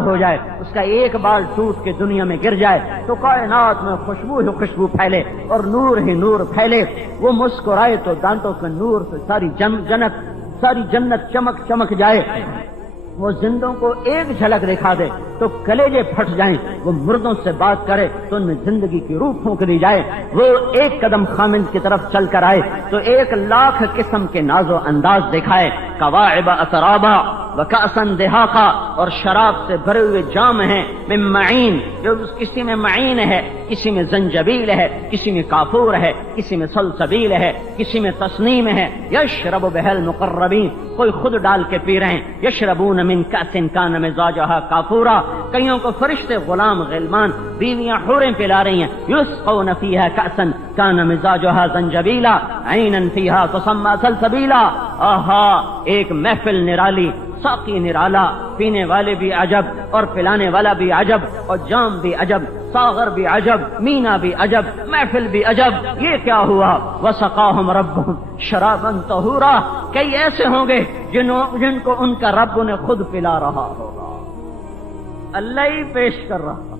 ہو جائے، اس کا ایک بال ٹوٹ کے دنیا میں گر جائے تو کائنات میں خوشبو ہی خوشبو پھیلے اور نور ہی نور پھیلے. وہ مسکرائے تو دانتوں کے نور سے ساری جنت چمک چمک جائے. وہ زندوں کو ایک جھلک دکھا دے تو کلیجے پھٹ جائیں. وہ مردوں سے بات کرے تو ان میں زندگی کی روح پھونک دی جائے. وہ ایک قدم خامند کی طرف چل کر آئے تو 1,00,000 قسم کے ناز و انداز دکھائے. کواعب اترابا وکأسا دہاقا، اور شراب سے بھرے ہوئے جام ہیں من معین، جو کسی میں معین ہے، کسی میں زنجبیل ہے، کسی میں کافور ہے، کسی میں سلسبیل ہے، کسی میں تسنیم ہے. یشرب بہ المقربین، کوئی خود ڈال کے پی رہے ہیں. یشربون من کأس کان مزاجہا کافورا، کئیوں کو فرشتے غلام غلمان بیویاں حوریں پلا رہی ہیں. یسقون فیہا کأسا کان مزاجہا زنجبیلا عینا فیہا تسمی سلسبیلا. آہا، ایک محفل نرالی، ساقی نرالا، پینے والے بھی عجب اور پلانے والا بھی عجب، اور جام بھی عجب، ساغر بھی عجب، مینا بھی عجب، محفل بھی عجب. یہ کیا ہوا؟ وسقاہم ربہم شرابا طہورا، کئی ایسے ہوں گے جن کو ان کا رب انہیں خود پلا رہا ہوگا. اللہ ہی پیش کر رہا،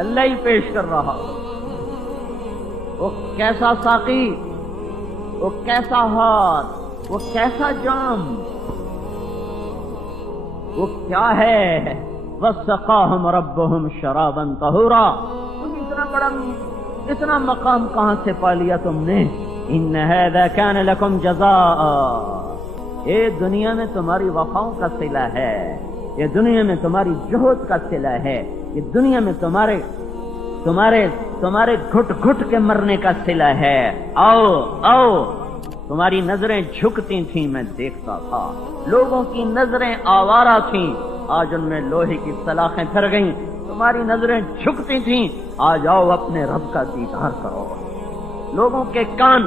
اللہ ہی پیش کر رہا. وہ کیسا ساقی، وہ کیسا ہاتھ، وہ کیسا جام، وہ کیا ہے؟ وَسَقَاهُمْ رَبُّهُمْ شَرَابًا طَهُورًا. اتنا مقام کہاں سے پا لیا تم نے؟ إِنَّ هَذَا كَانَ لَكُمْ جَزَاءً، یہ دنیا میں تمہاری وفاؤں کا صلہ ہے، یہ دنیا میں تمہاری جہد کا صلہ ہے، یہ دنیا میں تمہارے گھٹ گھٹ کے مرنے کا صلہ ہے. آؤ آؤ. تمہاری نظریں جھکتی تھیں، میں دیکھتا تھا. لوگوں کی نظریں آوارہ تھیں، آج ان میں لوہے کی سلاخیں پھر گئیں. تمہاری نظریں جھکتی تھیں، آج آؤ اپنے رب کا دیدار کرو. لوگوں کے کان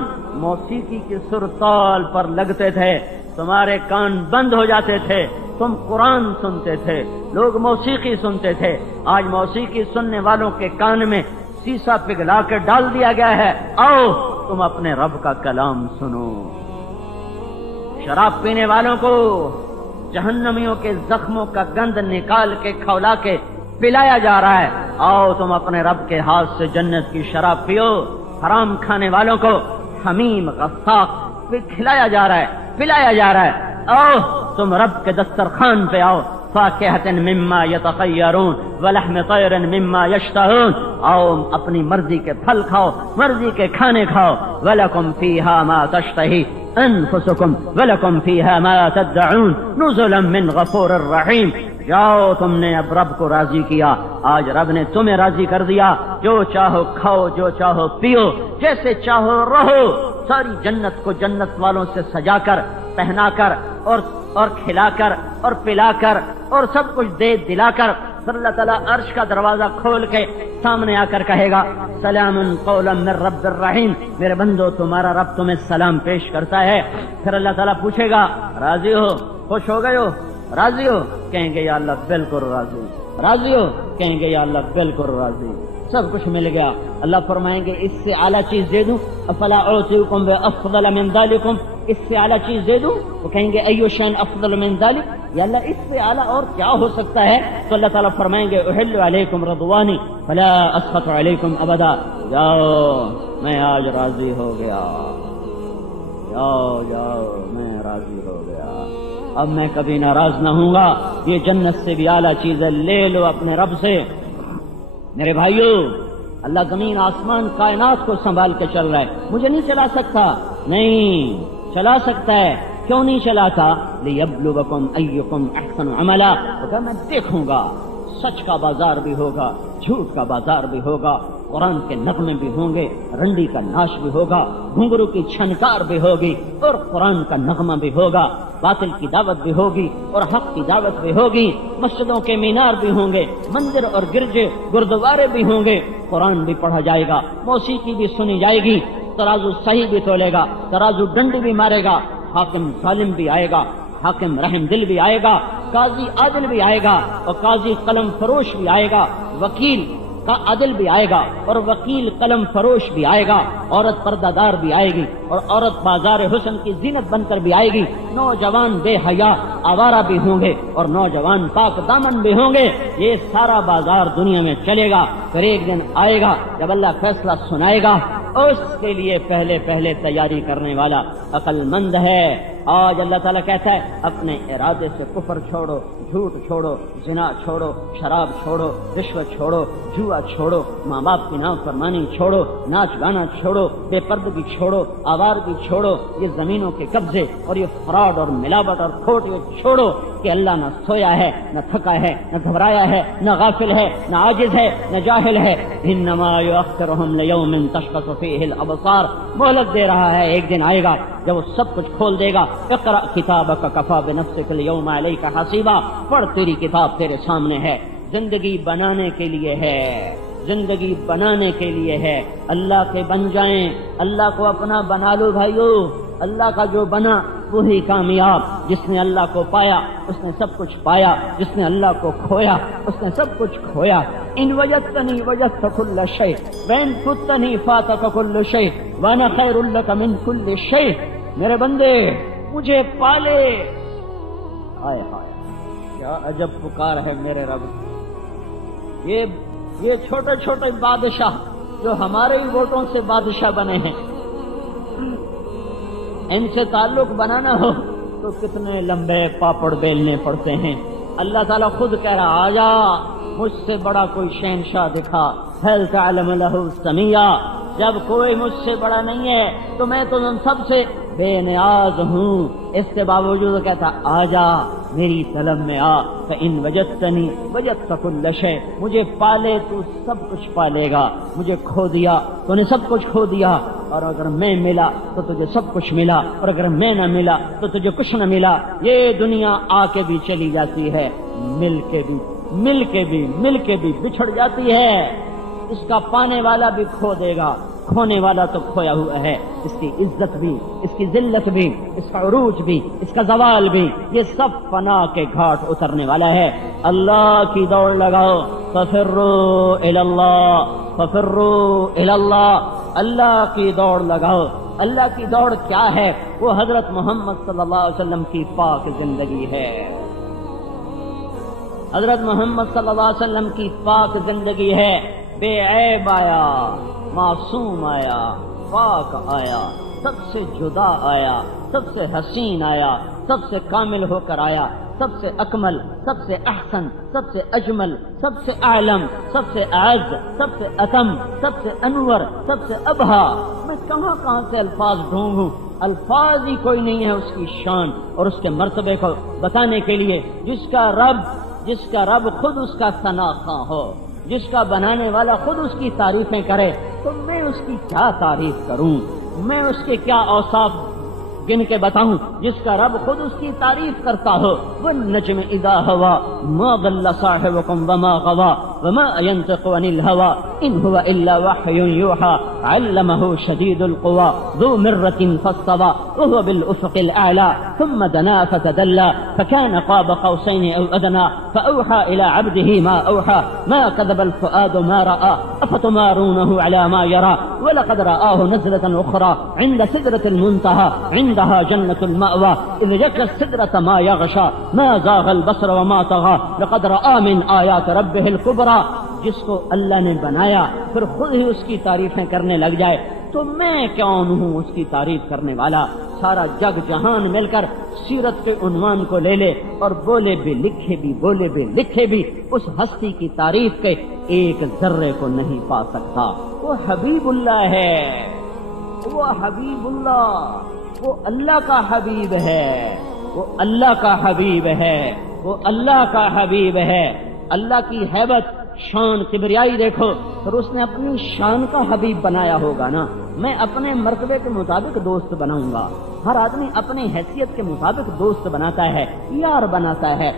موسیقی کی سرتال پر لگتے تھے، تمہارے کان بند ہو جاتے تھے. تم قرآن سنتے تھے، لوگ موسیقی سنتے تھے. آج موسیقی سننے والوں کے کان میں سیسا پگھلا کے ڈال دیا گیا ہے. آؤ تم اپنے رب کا کلام سنو. شراب پینے والوں کو جہنمیوں کے زخموں کا گند نکال کے کھولا کے پلایا جا رہا ہے. آؤ تم اپنے رب کے ہاتھ سے جنت کی شراب پیو. حرام کھانے والوں کو حمیم غساق کھلایا جا رہا ہے، پلایا جا رہا ہے. آؤ تم رب کے دسترخوان پہ آؤ. فاکہۃ مما یتخیرون ولحم طیر مما یشتہون. آؤ اپنی مرضی کے پھل کھاؤ، مرضی کے کھانے کھاؤ. ولکم فیہا ما تشتہی انفسکم ولکم فیہا ما تدعون نزلا من غفور الرحیم. جاؤ تم نے اب رب کو راضی کیا، آج رب نے تمہیں راضی کر دیا. جو چاہو کھاؤ، جو چاہو پیو، جیسے چاہو رہو. ساری جنت کو جنت والوں سے سجا کر، پہنا کر اور کھلا کر اور پلا کر اور سب کچھ دے دلا کر پھر اللہ تعالیٰ عرش کا دروازہ کھول کے سامنے آ کر کہے گا سلام قولا من رب الرحیم. میرے بندو تمہارا رب تمہیں سلام پیش کرتا ہے. پھر اللہ تعالیٰ پوچھے گا راضی ہو، خوش ہو گئے ہو، راضی ہو؟ کہیں گے یا اللہ بالکل راضی. راضی ہو؟ کہیں گے یا اللہ بالکل راضی. سب کچھ مل گیا. اللہ فرمائیں گے اس سے اعلیٰ چیز دے دوں؟ افلا اعطیکم بافضل من ذلکم، اس سے اعلیٰ چیز دے دوں؟ وہ کہیں گے ایو شیء افضل من ذلک، یا اللہ اس سے اعلیٰ اور کیا ہو سکتا ہے؟ تو اللہ تعالیٰ فرمائیں گے احل علیکم رضوانی فلا اسخط علیکم ابدا. جاؤ میں آج راضی ہو گیا، جاؤ جاؤ میں راضی ہو گیا، اب میں کبھی ناراض نہ ہوں گا. یہ جنت سے بھی اعلیٰ چیزیں لے لو اپنے رب سے. میرے بھائیو، اللہ زمین آسمان کائنات کو سنبھال کے چل رہا ہے. مجھے نہیں چلا سکتا؟ نہیں چلا سکتا ہے. کیوں نہیں چلاتا؟ لیبلوکم ایکم احسن عملا. میں دیکھوں گا. سچ کا بازار بھی ہوگا، جھوٹ کا بازار بھی ہوگا، قرآن کے نغمے بھی ہوں گے، رنڈی کا ناش بھی ہوگا، گھنگرو کی چھنکار بھی ہوگی اور قرآن کا نغمہ بھی ہوگا. باطل کی دعوت بھی ہوگی اور حق کی دعوت بھی ہوگی. مسجدوں کے مینار بھی ہوں گے، مندر اور گرجے گردوارے بھی ہوں گے. قرآن بھی پڑھا جائے گا، موسیقی بھی سنی جائے گی. ترازو صحیح بھی تولے گا، ترازو ڈنڈی بھی مارے گا. حاکم ظالم بھی آئے گا، حاکم رحم دل بھی آئے گا، قاضی عادل بھی آئے گا اور قاضی قلم فروش بھی آئے گا. وکیل کا عادل بھی آئے گا اور وکیل قلم فروش بھی آئے گا. عورت پردہ دار بھی آئے گی، اور عورت بازار حسن کی زینت بن کر بھی آئے گی، نوجوان بے حیا آوارہ بھی ہوں گے اور نوجوان پاک دامن بھی ہوں گے. یہ سارا بازار دنیا میں چلے گا. پھر ایک دن آئے گا جب اللہ فیصلہ سنائے گا. اس کے لیے پہلے تیاری کرنے والا عقل مند ہے. آج اللہ تعالیٰ کہتا ہے اپنے ارادے سے کفر چھوڑو، جھوٹ چھوڑو، زنا چھوڑو، شراب چھوڑو، رشوت چھوڑو، جوا چھوڑو، ماں باپ کی نافرمانی چھوڑو، ناچ گانا چھوڑو، بے پردگی چھوڑو، آوارگی چھوڑو، یہ زمینوں کے قبضے اور یہ فراڈ اور ملاوٹ اور کھوٹ چھوڑو کہ اللہ نہ سویا ہے، نہ تھکا ہے، نہ گھبرایا ہے، نہ غافل ہے، نہ عاجز ہے، نہ جاہل ہے. انما یؤخرهم لیوم تشخص فیہ الابصار. مہلت دے رہا ہے، ایک دن آئے گا جب وہ سب کچھ کھول دے گا. اقرأ کتابک کفی بنفسک الیوم علیک حسیبا. پڑھ، تیری کتاب تیرے سامنے ہے. زندگی بنانے کے لیے ہے، زندگی بنانے کے لیے ہے. اللہ کے بن جائیں، اللہ کو اپنا بنا لو بھائیو. اللہ کا جو بنا وہی کامیاب. جس نے اللہ کو پایا اس نے سب کچھ پایا، جس نے اللہ کو کھویا اس نے سب کچھ کھویا. ان وجدتنی وجدت کل شیء وان فتنی فاتک کل شیء وانا خیر لک من کل شیء. میرے بندے مجھے پالے. ہائے ہائے کیا عجب پکار ہے میرے رب. یہ چھوٹے چھوٹے بادشاہ جو ہمارے ہی ووٹوں سے بادشاہ بنے ہیں، ان سے تعلق بنانا ہو تو کتنے لمبے پاپڑ بیلنے پڑتے ہیں. اللہ تعالیٰ خود کہہ رہا آجا مجھ سے بڑا کوئی شہنشاہ دکھا. هل تعلم له سمیا. جب کوئی مجھ سے بڑا نہیں ہے تو میں تو ان سب سے بے نیاز ہوں. اس کے باوجود کہتا آجا میری طلب میں آ. فإن وجدتنی وجدت کل شیء. مجھے پالے تو سب کچھ پالے گا. مجھے کھو دیا تو نے سب کچھ کھو دیا. اور اگر میں ملا تو تجھے سب کچھ ملا، اور اگر میں نہ ملا تو تجھے کچھ نہ ملا. یہ دنیا آ کے بھی چلی جاتی ہے، مل کے بھی بچھڑ جاتی ہے. اس کا پانے والا بھی کھو دے گا، کھونے والا تو کھویا ہوا ہے. اس کی عزت بھی، اس کی ذلت بھی، اس کا عروج بھی، اس کا زوال بھی، یہ سب فنا کے گھاٹ اترنے والا ہے. اللہ کی دوڑ لگاؤ. ففروا الی اللہ، ففروا الی اللہ. اللہ کی دوڑ لگاؤ. اللہ کی دوڑ کیا ہے؟ وہ حضرت محمد صلی اللہ علیہ وسلم کی پاک زندگی ہے. حضرت محمد صلی اللہ علیہ وسلم کی پاک زندگی ہے. بے عیب آیا، معصوم آیا، پاک آیا، سب سے جدا آیا، سب سے حسین آیا، سب سے کامل ہو کر آیا، سب سے اکمل، سب سے احسن، سب سے اجمل، سب سے اعلم، سب سے اعز، سب سے اتم، سب سے انور، سب سے ابہا. میں کہاں سے الفاظ ڈھونڈوں؟ الفاظ ہی کوئی نہیں ہے اس کی شان اور اس کے مرتبے کو بتانے کے لیے. جس کا رب خود اس کا ثنا خواں ہو، جس کا بنانے والا خود اس کی تعریفیں کرے، تو میں اس کی کیا تعریف کروں؟ میں اس کے کیا اوصاف گن کے بتاؤں جس کا رب خود اس کی تعریف کرتا ہو. والنجم اذا هوى ما ضل صاحبكم وما غوى وما ينطق عن الهوى ان هو الا وحي يوحى علمه شديد القوى ذو مرة فاستوى وهو بالافق الاعلى ثم دنا فتدلى فكان قاب قوسين او ادنى فاوحى الى عبده ما اوحى ما كذب الفؤاد ما راى افتمارونه على ما يرى ولقد رآه نزلة اخرى عند سدرة المنتهى عندها جنة المأوى اذ يغشى السدرة ما يغشى ما زاغ البصر وما طغى لقد رآ من آیات ربه الكبرى. جس کو اللہ نے بنایا پھر خود ہی اس کی تعریفیں کرنے لگ جائے تو میں کون ہوں اس کی تعریف کرنے والا؟ سارا جگ جہان مل کر سیرت کے عنوان کو لے لے اور بولے بھی لکھے بھی اس ہستی کی تعریف کے ایک ذرے کو نہیں پا سکتا. وہ حبیب اللہ ہے، وہ حبیب اللہ، وہ اللہ کا حبیب ہے، وہ اللہ کا حبیب ہے، وہ اللہ کا حبیب ہے. اللہ کی ہیبت، شان، کبریائی دیکھو. پھر اس نے اپنی شان کا حبیب بنایا ہوگا نا. میں اپنے مرتبے کے مطابق دوست بناؤں گا. ہر آدمی اپنی حیثیت کے مطابق دوست بناتا ہے، یار بناتا ہے،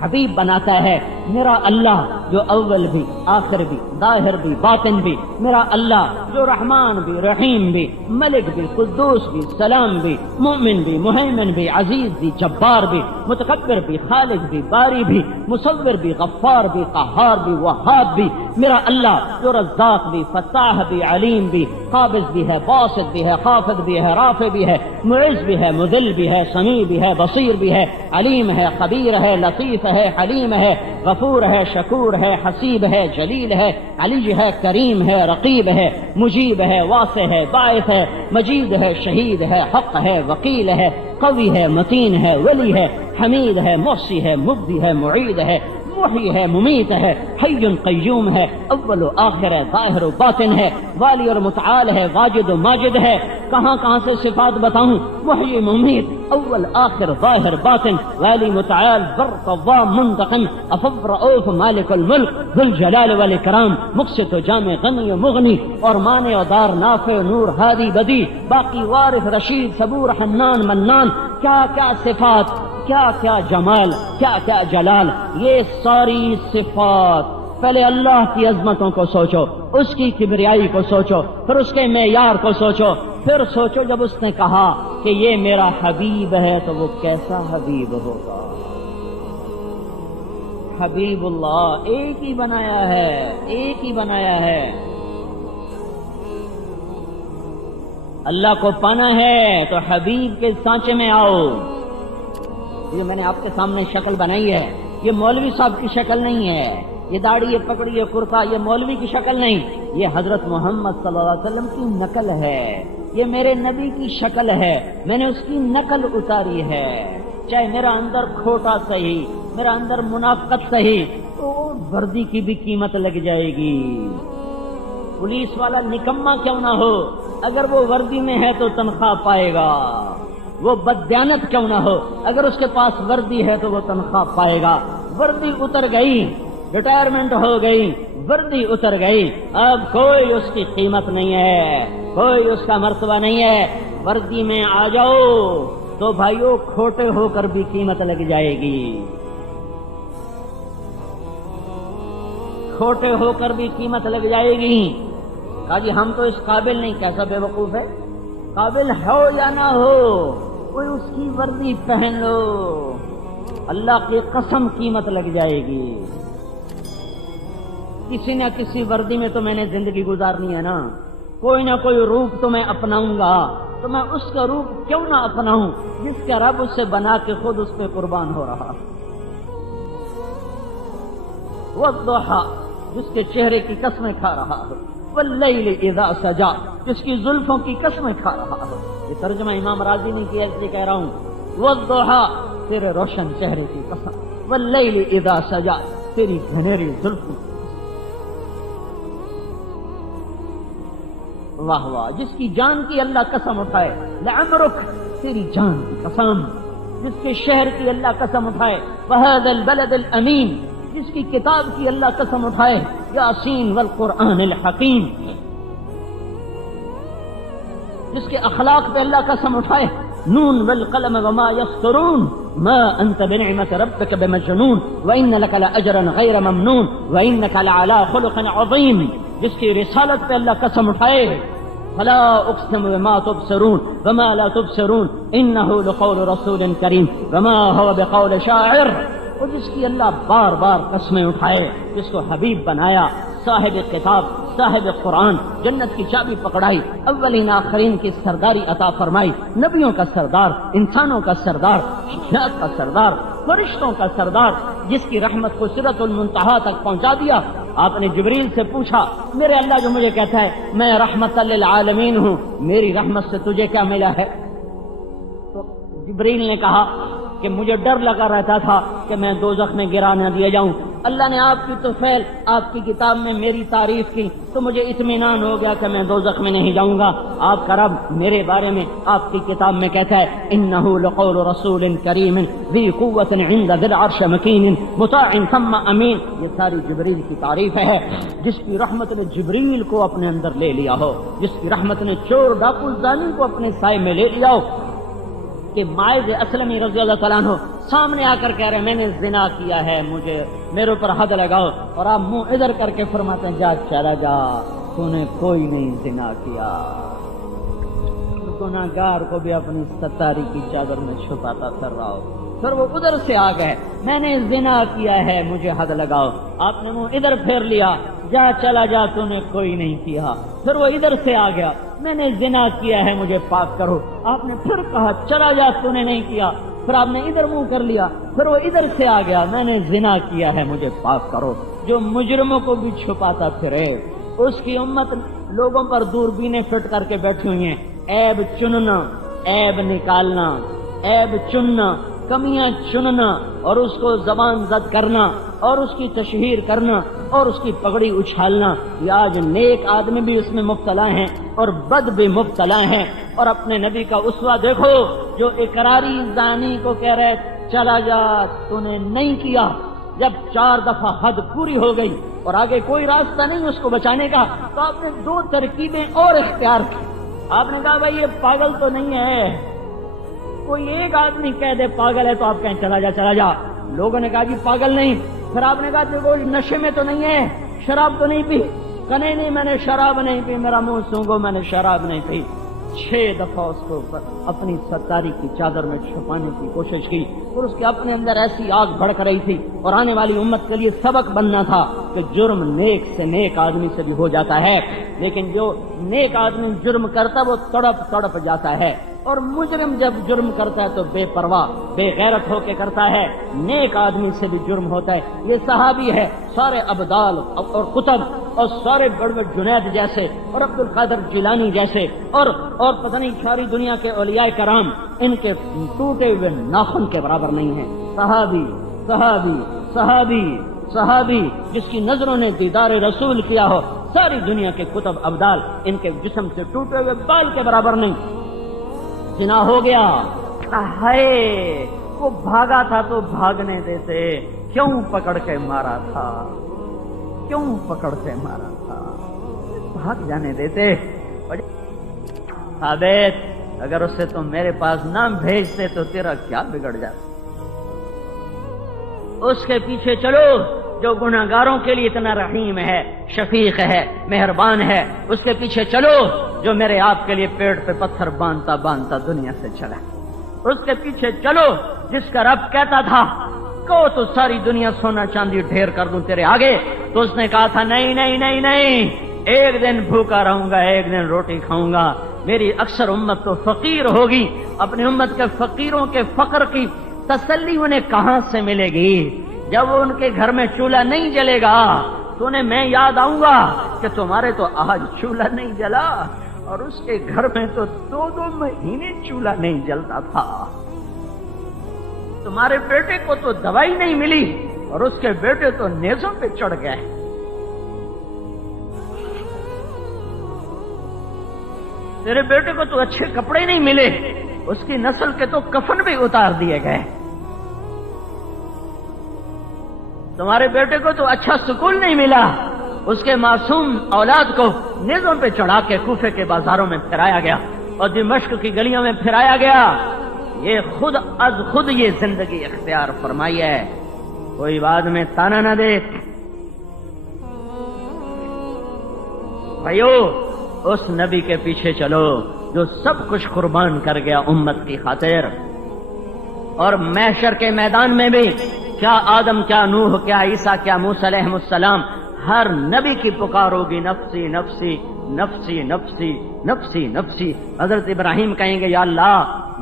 حبیب بناتا ہے. میرا اللہ جو اول بھی آخر بھی ظاہر بھی باطن بھی، میرا اللہ جو رحمان بھی رحیم بھی ملک بھی قدوس بھی سلام بھی مومن بھی مہیمن بھی عزیز بھی جبار بھی متکبر بھی خالق بھی باری بھی مصور بھی غفار بھی قہار بھی وہاب بھی، میرا اللہ جو رزاق بھی فتاح بھی علیم بھی قابض بھی ہے باسط بھی ہے خافض بھی ہے رافع بھی ہے معز بھی ہے مذل بھی ہے سمیع بھی ہے بصیر بھی ہے علیم ہے خبیر ہے لطیف ہے حلیم ہے غفور ہے شکور ہے حسیب ہے جلیل ہے علی ہے کریم ہے رقیب ہے مجیب ہے واسع ہے باعث ہے مجید ہے شہید ہے حق ہے وکیل ہے قوی ہے متین ہے ولی ہے حمید ہے محصی ہے مبدی ہے معید ہے محیی ہے ممیت ہے حی قیوم ہے اول و آخر ہے ظاہر و باطن ہے والی اور متعال ہے واجد و ماجد ہے، کہاں کہاں سے صفات بتاؤں، محیی ممیت اول آخر ظاہر باطن والی متعال بر قوام منتقم افو رؤوف مالک الملک ذو الجلال والاکرام مقسط و جامع غنی و مغنی اور مانع و دار نافع نور ہادی بدی باقی وارث رشید صبور حنان منان، کیا کیا صفات، کیا کیا جمال، کیا کیا جلال، یہ ساری صفات۔ پہلے اللہ کی عظمتوں کو سوچو، اس کی کبریائی کو سوچو، پھر اس کے معیار کو سوچو، پھر سوچو جب اس نے کہا کہ یہ میرا حبیب ہے تو وہ کیسا حبیب ہوگا۔ حبیب اللہ ایک ہی بنایا ہے، ایک ہی بنایا ہے۔ اللہ کو پانا ہے تو حبیب کے سانچے میں آؤ۔ یہ میں نے آپ کے سامنے شکل بنائی ہے، یہ مولوی صاحب کی شکل نہیں ہے، یہ داڑھی یہ پکڑی یہ کرتا یہ مولوی کی شکل نہیں، یہ حضرت محمد صلی اللہ علیہ وسلم کی نقل ہے، یہ میرے نبی کی شکل ہے، میں نے اس کی نقل اتاری ہے۔ چاہے میرا اندر کھوٹا صحیح، میرا اندر منافقت صحیح، تو وردی کی بھی قیمت لگ جائے گی۔ پولیس والا نکما کیوں نہ ہو، اگر وہ وردی میں ہے تو تنخواہ پائے گا، وہ بددیانت کیوں نہ ہو، اگر اس کے پاس وردی ہے تو وہ تنخواہ پائے گا۔ وردی اتر گئی، ریٹائرمنٹ ہو گئی، وردی اتر گئی، اب کوئی اس کی قیمت نہیں ہے، کوئی اس کا مرتبہ نہیں ہے۔ وردی میں آ جاؤ تو بھائیو کھوٹے ہو کر بھی قیمت لگ جائے گی، کھوٹے ہو کر بھی قیمت لگ جائے گی۔ کہا جی ہم تو اس قابل نہیں، کیسا بے وقوف ہے، قابل ہو یا نہ ہو کوئی اس کی وردی پہن لو، اللہ کی قسم قیمت لگ جائے گی۔ کسی نہ کسی وردی میں تو میں نے زندگی گزارنی ہے نا، کوئی نہ کوئی روپ تو میں اپناؤں گا، تو میں اس کا روپ کیوں نہ اپناؤں جس کا رب اسے بنا کے خود اس پہ قربان ہو رہا۔ والضحى جس کے چہرے کی قسمیں کھا رہا ہو، واللیل اذا سجا جس کی زلفوں کی قسمیں کھا رہا ہو۔ یہ ترجمہ امام راضی نے کیا، اس لیے کہہ رہا ہوں والضحى تیرے روشن چہرے کی قسم، واللیل اذا سجا تیری گھنیری زلفوں، واہ واہ جس کی جان کی اللہ قسم اٹھائے، لعمرک تیری جان کی قسم، جس کے شہر کی اللہ قسم اٹھائے، وہذا البلد الامین جس کی کتاب کی اللہ قسم اٹھائے، یاسین والقرآن الحکیم جس کے اخلاق پہ اللہ قسم اٹھائے، نون والقلم وما یسطرون ما انت بنعمت ربک بمجنون وان لک لاجرا غیر ممنون وانک لعلی خلق عظیم جس کی رسالت پہ اللہ قسم اٹھائے، فلا اقسم بما تبصرون وما لا تبصرون انه لقول رسول کریم وما هو بقول شاعر، اور جس کی اللہ بار بار قسمیں اٹھائے، جس کو حبیب بنایا، صاحب کتاب صاحب قرآن، جنت کی چابی پکڑائی، اولین آخرین کی سرداری عطا فرمائی، نبیوں کا سردار، انسانوں کا سردار، شہاد کا سردار، فرشتوں کا سردار، جس کی رحمت کو سدرۃ المنتہا تک پہنچا دیا۔ آپ نے جبریل سے پوچھا میرے اللہ جو مجھے کہتا ہے میں رحمت للعالمین ہوں، میری رحمت سے تجھے کیا ملا ہے؟ تو جبریل نے کہا کہ مجھے ڈر لگا رہتا تھا کہ میں دوزخ میں گرا نہ دیا جاؤں، اللہ نے آپ کی طفیل آپ کی کتاب میں میری تعریف کی تو مجھے اطمینان ہو گیا کہ میں دوزخ میں نہیں جاؤں گا۔ آپ کا رب میرے بارے میں آپ کی کتاب میں کہتا ہے انہ لقول رسول کریم ذی قوت عند ذی العرش مکین مطاع ثم امین، یہ ساری جبریل کی تعریف ہے، جس کی رحمت نے جبریل کو اپنے اندر لے لیا ہو، جس کی رحمت نے چور ڈاکو زانی کو اپنے سائے میں لے لیا ہو، کہ مائز اسلمی رضی اللہ تعالیٰ عنہ سامنے آ کر کہہ رہے میں نے زنا کیا ہے، مجھے میرے اوپر حد لگاؤ، اور آپ منہ ادھر کر کے فرماتے ہیں جا چلا جا، تو نے کوئی نہیں زنا کیا۔ گناہگار کو بھی اپنی ستاری کی چادر میں چھپاتا پھر رہا ہو۔ پھر وہ ادھر سے آ گئے، میں نے زنا کیا ہے، مجھے حد لگاؤ، آپ نے منہ ادھر پھیر لیا، جا چلا جا، تو نے کوئی نہیں کیا۔ پھر وہ ادھر سے آ گیا، میں نے زنا کیا ہے، مجھے پاک کرو، آپ نے پھر کہا چلا جا، تو نے نہیں کیا۔ پھر آپ نے ادھر منہ کر لیا، پھر وہ ادھر سے آ گیا، میں نے زنا کیا ہے، مجھے پاک کرو۔ جو مجرموں کو بھی چھپاتا پھرے، اس کی امت لوگوں پر دوربینیں فٹ کر کے بیٹھی ہوئی ہیں، عیب چننا، عیب نکالنا، عیب چننا، کمیاں چننا، اور اس کو زبان زد کرنا، اور اس کی تشہیر کرنا، اور اس کی پگڑی اچھالنا۔ یہ آج نیک آدمی بھی اس میں مبتلا ہیں اور بد بھی مبتلا ہیں۔ اور اپنے نبی کا اسوہ دیکھو، جو اقراری زانی کو کہہ رہے چلا جا، تو نے نہیں کیا، جب 4 دفعہ حد پوری ہو گئی اور آگے کوئی راستہ نہیں اس کو بچانے کا، تو آپ نے 2 ترکیبیں اور اختیار کی۔ آپ نے کہا بھائی یہ پاگل تو نہیں ہے، کوئی ایک آدمی کہہ دے پاگل ہے تو آپ کہیں چلا جا چلا جا۔ لوگوں نے کہا جی پاگل نہیں۔ پھر آپ نے کہا دیکھو نشے میں تو نہیں ہے، شراب تو نہیں پی؟ کہ نہیں میں نے شراب نہیں پی، میرا منہ سونگو، میں نے شراب نہیں پی۔ 6 دفعہ اس کو اپنی ستاری کی چادر میں چھپانے کی کوشش کی، اور اس کے اپنے اندر ایسی آگ بھڑک رہی تھی، اور آنے والی امت کے لیے سبق بننا تھا کہ جرم نیک سے نیک آدمی سے بھی ہو جاتا ہے، لیکن جو نیک آدمی جرم کرتا وہ تڑپ تڑپ جاتا ہے، اور مجرم جب جرم کرتا ہے تو بے پرواہ بے غیرت ہو کے کرتا ہے۔ نیک آدمی سے بھی جرم ہوتا ہے۔ یہ صحابی ہے، سارے ابدال اور قطب اور سارے بڑے بڑے جنید جیسے اور عبد القادر جیلانی جیسے اور پتہ نہیں ساری دنیا کے اولیاء کرام، ان کے ٹوٹے ہوئے ناخن کے برابر نہیں ہیں۔ صحابی صحابی صحابی صحابی جس کی نظروں نے دیدار رسول کیا ہو، ساری دنیا کے قطب ابدال ان کے جسم سے ٹوٹے ہوئے بال کے برابر نہیں۔ زنا ہو گیا، ہائے وہ بھاگا تھا تو بھاگنے دیتے، کیوں پکڑ کے مارا تھا، کیوں پکڑ کے مارا تھا، بھاگ جانے دیتے۔ ثابت اگر اسے تم میرے پاس نہ بھیجتے تو تیرا کیا بگڑ جاتا۔ اس کے پیچھے چلو جو گناہگاروں کے لیے اتنا رحیم ہے، شفیق ہے، مہربان ہے، اس کے پیچھے چلو جو میرے آپ کے لیے پیڑ پہ پتھر باندھتا باندھتا دنیا سے چلا۔ اس کے پیچھے چلو جس کا رب کہتا تھا کو تو ساری دنیا سونا چاندی ڈھیر کر دوں تیرے آگے، تو اس نے کہا تھا نہیں نہیں نہیں نہیں، ایک دن بھوکا رہوں گا، ایک دن روٹی کھاؤں گا۔ میری اکثر امت تو فقیر ہوگی، اپنی امت کے فقیروں کے فقر کی تسلی انہیں کہاں سے ملے گی؟ جب ان کے گھر میں چولہا نہیں جلے گا تو انہیں میں یاد آؤں گا کہ تمہارے تو آج چولہا نہیں جلا، اور اس کے گھر میں تو 2 مہینے چولہا نہیں جلتا تھا۔ تمہارے بیٹے کو تو دوائی نہیں ملی، اور اس کے بیٹے تو نیزوں پہ چڑھ گئے۔ تیرے بیٹے کو تو اچھے کپڑے نہیں ملے، اس کی نسل کے تو کفن بھی اتار دیے گئے۔ تمہارے بیٹے کو تو اچھا سکول نہیں ملا، اس کے معصوم اولاد کو نیزوں پہ چڑھا کے کوفے کے بازاروں میں پھرایا گیا اور دمشق کی گلیوں میں پھرایا گیا۔ یہ خود از خود یہ زندگی اختیار فرمائی ہے، کوئی بعد میں تانا نہ دے۔ بھائیو اس نبی کے پیچھے چلو جو سب کچھ قربان کر گیا امت کی خاطر، اور محشر کے میدان میں بھی کیا آدم، کیا نوح، کیا عیسیٰ، کیا موسیٰ علیہ السلام، ہر نبی کی پکار ہوگی نفسی نفسی نفسی نفسی نفسی نفسی۔ حضرت ابراہیم کہیں گے یا اللہ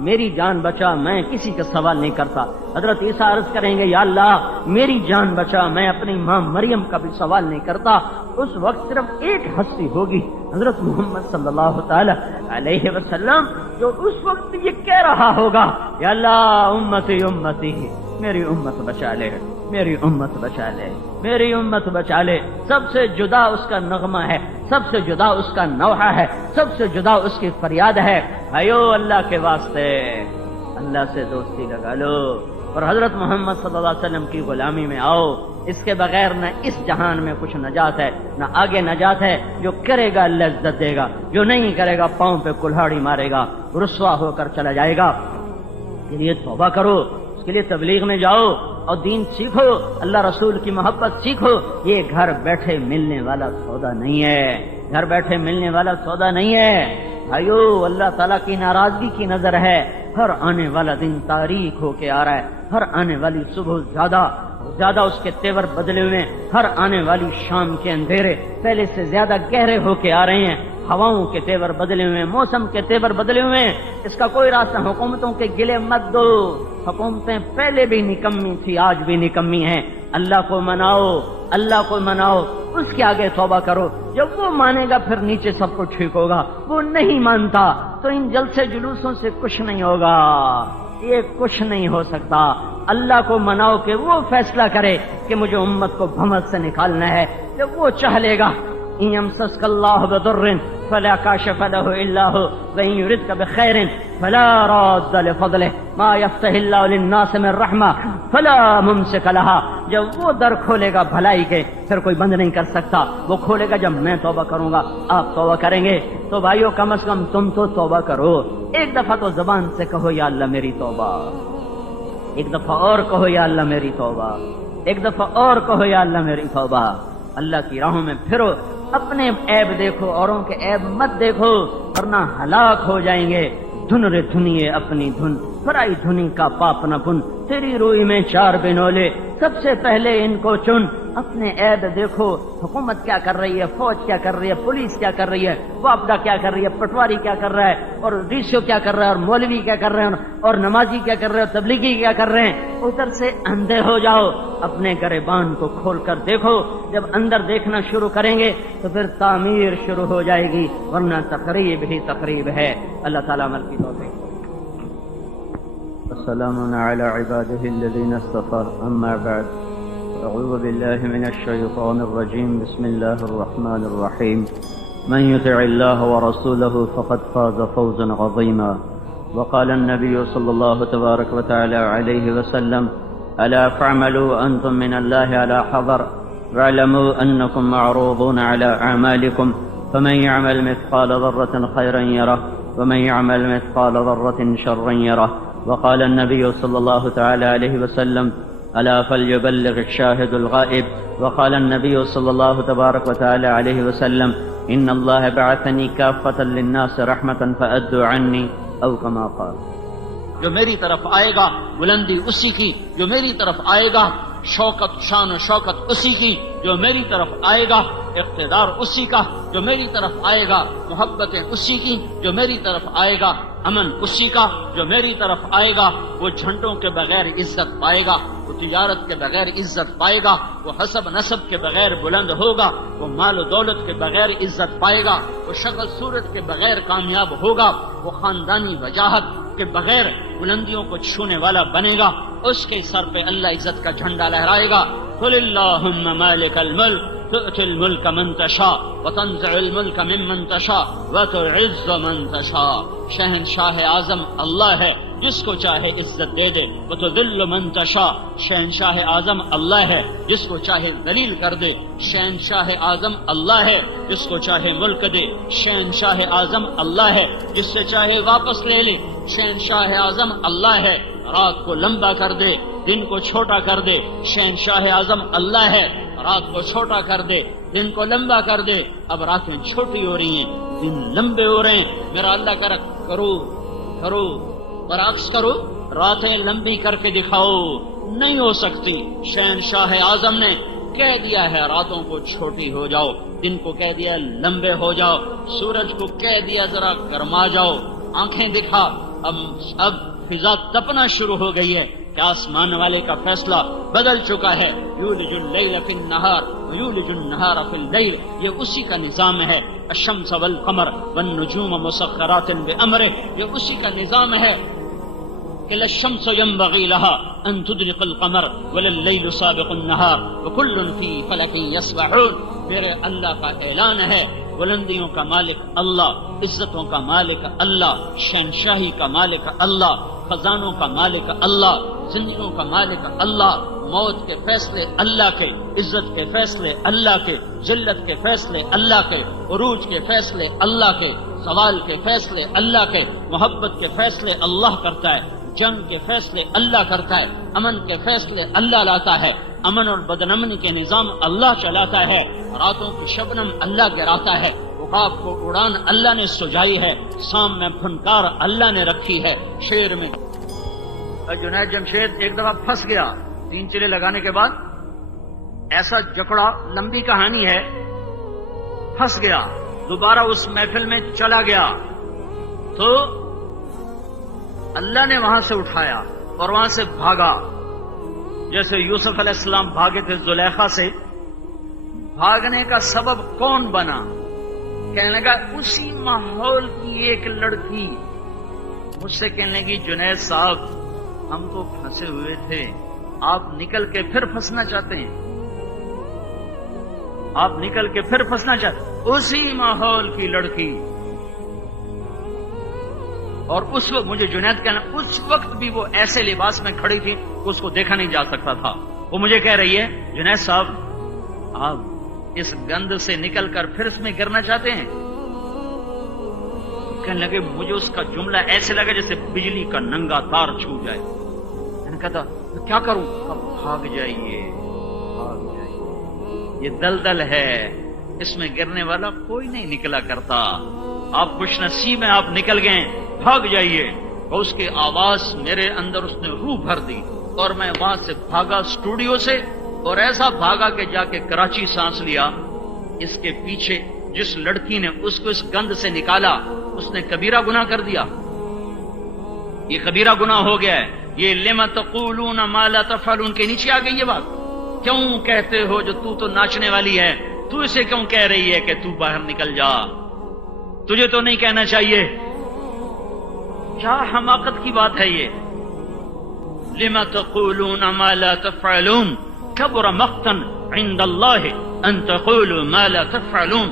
میری جان بچا، میں کسی کا سوال نہیں کرتا۔ حضرت عیسیٰ عرض کریں گے یا اللہ میری جان بچا، میں اپنی ماں مریم کا بھی سوال نہیں کرتا۔ اس وقت صرف ایک ہستی ہوگی، حضرت محمد صلی اللہ تعالی علیہ وسلم، جو اس وقت یہ کہہ رہا ہوگا یا اللہ امتی امتی، میری امت بچا لے، میری امت بچا لے، میری امت بچا لے۔ سب سے جدا اس کا نغمہ ہے، سب سے جدا اس کا نوحہ ہے، سب سے جدا اس کی فریاد ہے۔ بھائیو اللہ کے واسطے اللہ سے دوستی لگا لو اور حضرت محمد صلی اللہ علیہ وسلم کی غلامی میں آؤ۔ اس کے بغیر نہ اس جہان میں کچھ نجات ہے نہ آگے نجات ہے۔ جو کرے گا لذت دے گا، جو نہیں کرے گا پاؤں پہ کلہاڑی مارے گا، رسوا ہو کر چلا جائے گا۔ یہ توبہ کرو، اس کے لیے تبلیغ میں جاؤ اور دین سیکھو، اللہ رسول کی محبت سیکھو. یہ گھر بیٹھے ملنے والا سودا نہیں ہے، گھر بیٹھے ملنے والا سودا نہیں ہے. بھائیو، اللہ تعالیٰ کی ناراضگی کی نظر ہے. ہر آنے والا دن تاریک ہو کے آ رہا ہے، ہر آنے والی صبح زیادہ اس کے تیور بدلے ہوئے ہیں. ہر آنے والی شام کے اندھیرے پہلے سے زیادہ گہرے ہو کے آ رہے ہیں. ہواؤں کے تیور بدلے ہوئے ہیں، موسم کے تیور بدلے ہوئے ہیں. اس کا کوئی راستہ. حکومتوں کے گلے مت دو، حکومتیں پہلے بھی نکمی تھی، آج بھی نکمی ہیں. اللہ کو مناؤ، اللہ کو مناؤ، اس کے آگے توبہ کرو. جب وہ مانے گا پھر نیچے سب کچھ ٹھیک ہوگا. وہ نہیں مانتا تو ان جلسے جلوسوں سے کچھ نہیں ہوگا، یہ کچھ نہیں ہو سکتا. اللہ کو مناؤ کہ وہ فیصلہ کرے کہ مجھے امت کو بھمت سے نکالنا ہے. جب وہ چاہ لے گا، ان یمسسک اللہ بضر فلا کاشف له الا هو وان يردك بخير فلا راد لفضله ما يفتح الله للناس من رحمه فلا ممسك لها. جب وہ در کھولے گا بھلائی کے پھر کوئی بند نہیں کر سکتا. وہ کھولے گا جب میں توبہ کروں گا، آپ توبہ کریں گے. تو بھائیو، کم از کم تم تو توبہ کرو. ایک دفعہ تو زبان سے کہو یا اللہ میری توبہ، ایک دفعہ اور کہو یا اللہ میری توبہ، ایک دفعہ اور کہو یا اللہ میری توبہ. اللہ کی راہوں میں پھرو، اپنے عیب دیکھو، اوروں کے عیب مت دیکھو ورنہ ہلاک ہو جائیں گے. دھن رے دھنیے اپنی دھن، پرائی دھنی کا پاپ نہ پن. تیری روئی میں 4 بنولے، سب سے پہلے ان کو چن. اپنے عیب دیکھو، حکومت کیا کر رہی ہے، فوج کیا کر رہی ہے، پولیس کیا کر رہی ہے، وابدہ کیا کر رہی ہے، پٹواری کیا کر رہا ہے، اور ریشو کیا کر رہا ہے، اور مولوی کیا کر رہے ہیں، اور نمازی کیا کر رہے ہیں، تبلیغی کیا کر رہے ہیں. ادھر سے اندھے ہو جاؤ، اپنے گریبان کو کھول کر دیکھو. جب اندر دیکھنا شروع کریں گے تو پھر تعمیر شروع ہو جائے گی، ورنہ تقریب ہی تقریب ہے. اللہ تعالیٰ عمل کی توفیق. السلام على عباده الذين اصطفى، أما بعد. أعوذ بالله من الشيطان الرجيم. بسم الله الرحمن الرحيم. من يطع الله ورسوله فقد فاز فوزا عظيما. وقال النبي صلى الله تبارك وتعالى عليه وسلم: ألا فاعملوا أنتم من الله على حذر واعلموا أنكم معروضون على أعمالكم فمن يعمل مثقال ذرة خيرا يره ومن يعمل مثقال ذرة شرا يره. وقال النبي صلى الله تعالى عليه وسلم: ألا فليبلغ الشاهد الغائب. وقال النبي صلى الله تبارك وتعالى عليه وسلم: إن الله بعثني كافة للناس رحمة فأدوا عني، أو كما قال. جو میری طرف آئے گا بلندی اسی کی، جو میری طرف آئے گا شوکت، شان و شوکت اسی کی، جو میری طرف آئے گا اقتدار اسی کا، جو میری طرف آئے گا محبتیں اسی کی، جو میری طرف آئے گا امن اسی کا، جو میری طرف آئے گا وہ جھنڈوں کے بغیر عزت پائے گا، وہ تجارت کے بغیر عزت پائے گا، وہ حسب نسب کے بغیر بلند ہوگا، وہ مال و دولت کے بغیر عزت پائے گا، وہ شکل صورت کے بغیر کامیاب ہوگا، وہ خاندانی وجاہت کے بغیر بلندیوں کو چھونے والا بنے گا. اس کے سر پہ اللہ عزت کا جھنڈا لہرائے گا. قل اللہم مالک الملک تؤتی الملک من تشاء وتنزع الملک ممن تشاء وتعز من تشاء. شہنشاہ اعظم اللہ ہے، جس کو چاہے عزت دے دے. وتذل من تشاء. شہنشاہ اعظم اللہ ہے، جس کو چاہے ذلیل کر دے. شہنشاہ اعظم اللہ ہے، جس کو چاہے ملک دے. شہنشاہ اعظم اللہ ہے، جس سے چاہے واپس لے لے. شہنشاہ اعظم اللہ ہے، رات کو لمبا کر دے، دن کو چھوٹا کر دے. شہنشاہ اعظم اللہ ہے، رات کو چھوٹا کر دے، دن کو لمبا کر دے. اب راتیں چھوٹی ہو رہی ہیں، دن لمبے ہو رہے ہیں. میرا اللہ کرو برعکس کرو، راتیں لمبی کر کے دکھاؤ. نہیں ہو سکتی. شہنشاہ اعظم نے کہہ دیا ہے راتوں کو چھوٹی ہو جاؤ، دن کو کہہ دیا لمبے ہو جاؤ، سورج کو کہہ دیا ذرا گرما جاؤ، آنکھیں دکھا. اب فضا تپنا شروع ہو گئی ہے کہ آسمان والے کا فیصلہ بدل چکا ہے. یولج اللیل فی النہار ویولج النہار فی اللیل، یہ اسی کا نظام ہے. الشمس والقمر والنجوم مسخرات بامرہ، یہ اسی کا نظام ہے کہ الشمس ينبغي لها ان تدرك القمر ولليل سابق النهار وكل في فلك يسبحون. میرے اللہ کا اعلان ہے، بلندیوں کا مالک اللہ، عزتوں کا مالک اللہ، شہنشاہی کا مالک اللہ، خزانوں کا مالک اللہ، زندگیوں کا مالک اللہ. موت کے فیصلے اللہ کے، عزت کے فیصلے اللہ کے، ذلت کے فیصلے اللہ کے، عروج کے فیصلے اللہ کے، سوال کے فیصلے اللہ کے، محبت کے فیصلے اللہ کرتا ہے، جنگ کے فیصلے اللہ کرتا ہے، امن کے فیصلے اللہ لاتا ہے، امن اور بدامنی کے نظام اللہ چلاتا ہے، راتوں کی شبنم اللہ گراتا ہے، عقاب کو اڑان اللہ نے سجائی ہے، سام میں پھنکار اللہ نے رکھی ہے۔ شعر میں جنید جمشید ایک دفعہ پھنس گیا، 3 چلے لگانے کے بعد ایسا جکڑا، لمبی کہانی ہے، پھنس گیا، دوبارہ اس محفل میں چلا گیا تو اللہ نے وہاں سے اٹھایا اور وہاں سے بھاگا، جیسے یوسف علیہ السلام بھاگے تھے زلیخا سے۔ بھاگنے کا سبب کون بنا؟ کہنے لگا اسی ماحول کی ایک لڑکی مجھ سے کہنے لگی جنید صاحب ہم تو پھنسے ہوئے تھے، آپ نکل کے پھر پھنسنا چاہتے ہیں، آپ نکل کے پھر پھنسنا چاہتے ہیں۔ اسی ماحول کی لڑکی، اور اس وقت مجھے جنید کہنا، اس وقت بھی وہ ایسے لباس میں کھڑی تھی کہ اس کو دیکھا نہیں جا سکتا تھا۔ وہ مجھے کہہ رہی ہے جنید صاحب آپ اس گند سے نکل کر پھر اس میں گرنا چاہتے ہیں؟ کہنے لگے مجھے اس کا جملہ ایسے لگا جیسے بجلی کا ننگا تار چھو جائے۔ میں نے کہا کیا کروں؟ اب بھاگ جائیے، بھاگ جائیے، یہ دلدل ہے، اس میں گرنے والا کوئی نہیں نکلا کرتا، آپ خوش نصیب ہیں، آپ نکل گئے، بھاگ جائیے۔ اور اس کی آواز میرے اندر اس نے روح بھر دی، اور میں وہاں سے بھاگا اسٹوڈیو سے، اور ایسا بھاگا کہ جا کے کراچی سانس لیا۔ اس کے پیچھے جس لڑکی نے اس کو اس گند سے نکالا اس نے کبیرہ گناہ کر دیا، یہ کبیرہ گناہ ہو گیا ہے۔ یہ لما تقولون ما لا تفعلون کے نیچے آ گئی یہ بات، کیوں کہتے ہو جو تو ناچنے والی ہے، تو اسے کیوں کہہ رہی ہے کہ تو باہر نکل جا، تجھے تو نہیں کہنا چاہیے۔ کیا حماقت کی بات ہے یہ، لما تقولون ما لا تفعلون کبر مقتا عند اللہ ان تقولوا ما لا تفعلون،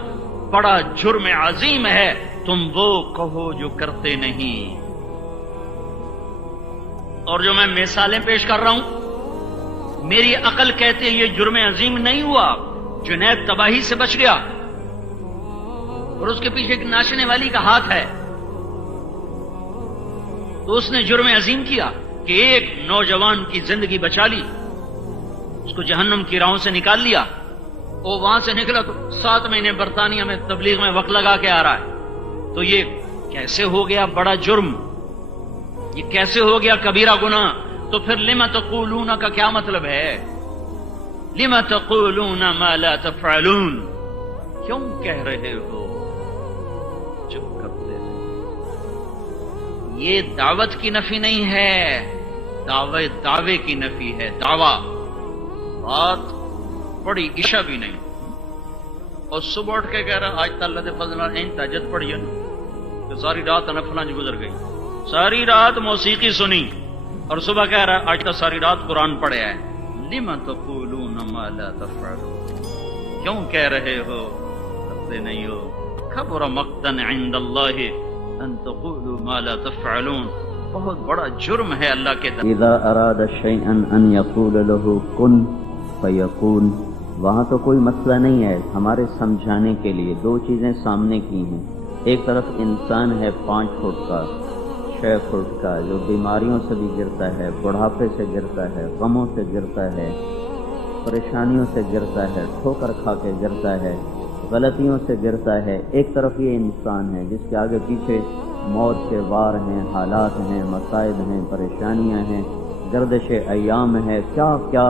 بڑا جرم عظیم ہے تم وہ کہو جو کرتے نہیں۔ اور جو میں مثالیں پیش کر رہا ہوں میری عقل کہتے یہ جرم عظیم نہیں ہوا، جنید تباہی سے بچ گیا، اور اس کے پیچھے ایک ناچنے والی کا ہاتھ ہے، تو اس نے جرم عظیم کیا کہ ایک نوجوان کی زندگی بچا لی، اس کو جہنم کی راہوں سے نکال لیا۔ وہ وہاں سے نکلا تو 7 مہینے برطانیہ میں تبلیغ میں وقت لگا کے آ رہا ہے، تو یہ کیسے ہو گیا بڑا جرم، یہ کیسے ہو گیا کبیرہ گناہ؟ تو پھر لما تقولون کا کیا مطلب ہے؟ لما تقولون ما لا تفعلون، کیوں کہہ رہے ہو، چپ کرتے ہیں۔ یہ دعوت کی نفی نہیں ہے، دعوے کی نفی ہے، دعویٰ، بات پڑی عشاء بھی نہیں، اور صبح اٹھ کے کہہ رہا آج تا اللہ دے فضل نال این تہجد پڑھی ہے کہ ساری رات نفلاں گزر گئی، ساری رات موسیقی سنی، اور صبح کہہ رہا آج تا ساری رات قرآن پڑھا ہے۔ لما تقولون ما لا تفعلون، کیوں کہہ رہے ہو، کرتے نہیں ہو۔ کبر مقتا عند اللہ ان تقولوا ما لا تفعلون، بہت بڑا جرم ہے اللہ کے در۔ اذا اراد شيئا ان يقول له كن فيكون، وہاں تو کوئی مسئلہ نہیں ہے، ہمارے سمجھانے کے لیے 2 چیزیں سامنے کی ہیں۔ ایک طرف انسان ہے 5 فٹ کا، 6 فٹ کا، جو بیماریوں سے بھی گرتا ہے، بڑھاپے سے گرتا ہے، غموں سے گرتا ہے، پریشانیوں سے گرتا ہے، ٹھوکر کھا کے گرتا ہے، غلطیوں سے گرتا ہے۔ ایک طرف یہ انسان ہے جس کے آگے پیچھے موت کے وار ہیں، حالات ہیں، مصائب ہیں، پریشانیاں ہیں، گردش ایام ہے، کیا کیا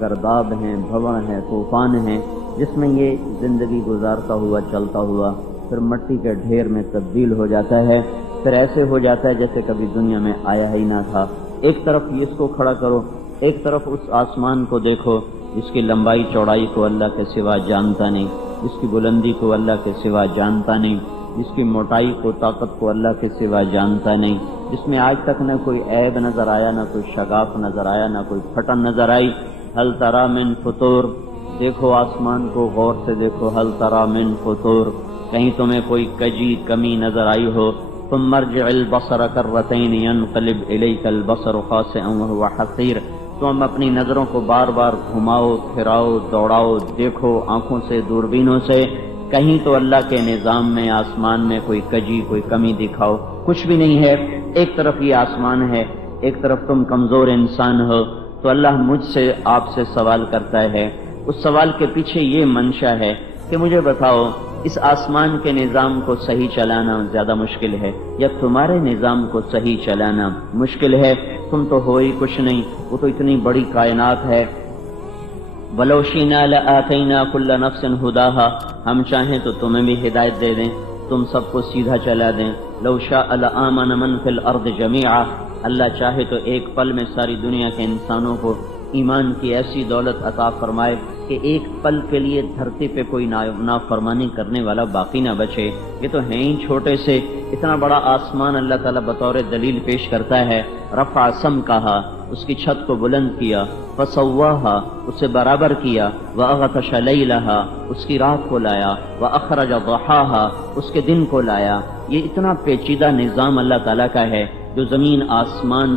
گرداب ہیں، بھور ہیں، طوفان ہیں، جس میں یہ زندگی گزارتا ہوا چلتا ہوا پھر مٹی کے ڈھیر میں تبدیل ہو جاتا ہے، پھر ایسے ہو جاتا ہے جیسے کبھی دنیا میں آیا ہی نہ تھا۔ ایک طرف اس کو کھڑا کرو، ایک طرف اس آسمان کو دیکھو جس کی لمبائی چوڑائی کو اللہ کے سوا جانتا نہیں، جس کی بلندی کو اللہ کے سوا جانتا نہیں، جس کی موٹائی کو طاقت کو اللہ کے سوا جانتا نہیں، جس میں آج تک نہ کوئی عیب نظر آیا، نہ کوئی شگاف نظر آیا، نہ کوئی پھٹن نظر آئی۔ ہل تری من فطور، دیکھو آسمان کو غور سے دیکھو، ہل تری من فطور، کہیں تمہیں کوئی کجی کمی نظر آئی ہو؟ ثم ارجع البصر کرتین ينقلب الیک البصر خاسئا وهو حسیر، تم اپنی نظروں کو بار بار گھماؤ پھراؤ دوڑاؤ، دیکھو آنکھوں سے، دوربینوں سے، کہیں تو اللہ کے نظام میں آسمان میں کوئی کجی کوئی کمی دکھاؤ، کچھ بھی نہیں ہے۔ ایک طرف یہ آسمان ہے، ایک طرف تم کمزور انسان ہو، تو اللہ مجھ سے آپ سے سوال کرتا ہے۔ اس سوال کے پیچھے یہ منشا ہے کہ مجھے بتاؤ اس آسمان کے نظام کو صحیح چلانا زیادہ مشکل ہے یا تمہارے نظام کو صحیح چلانا مشکل ہے؟ تم تو ہو ہی کچھ نہیں، وہ تو اتنی بڑی کائنات ہے۔ وَلَوْ شِئْنَا لَآتَيْنَا كُلَّ نَفْسٍ هُدَاهَا، ہم چاہیں تو تمہیں بھی ہدایت دے دیں، تم سب کو سیدھا چلا دیں۔ لَوْ شَاءَ لَآمَنَ مَنْ فِي الْأَرْضِ جَمِيعًا، اللہ چاہے تو ایک پل میں ساری دنیا کے انسانوں کو ایمان کی ایسی دولت عطا فرمائے کہ ایک پل کے لیے دھرتی پہ کوئی نافرمانی کرنے والا باقی نہ بچے۔ یہ تو ہیں ہی چھوٹے سے، اتنا بڑا آسمان اللہ تعالیٰ بطور دلیل پیش کرتا ہے۔ رفع سمکہا، اس کی چھت کو بلند کیا، فسواہا، اسے برابر کیا، واغطش لیلہا، اس کی رات کو لایا، واخرج ضحاہا، اس کے دن کو لایا۔ یہ اتنا پیچیدہ نظام اللہ تعالیٰ کا ہے جو زمین آسمان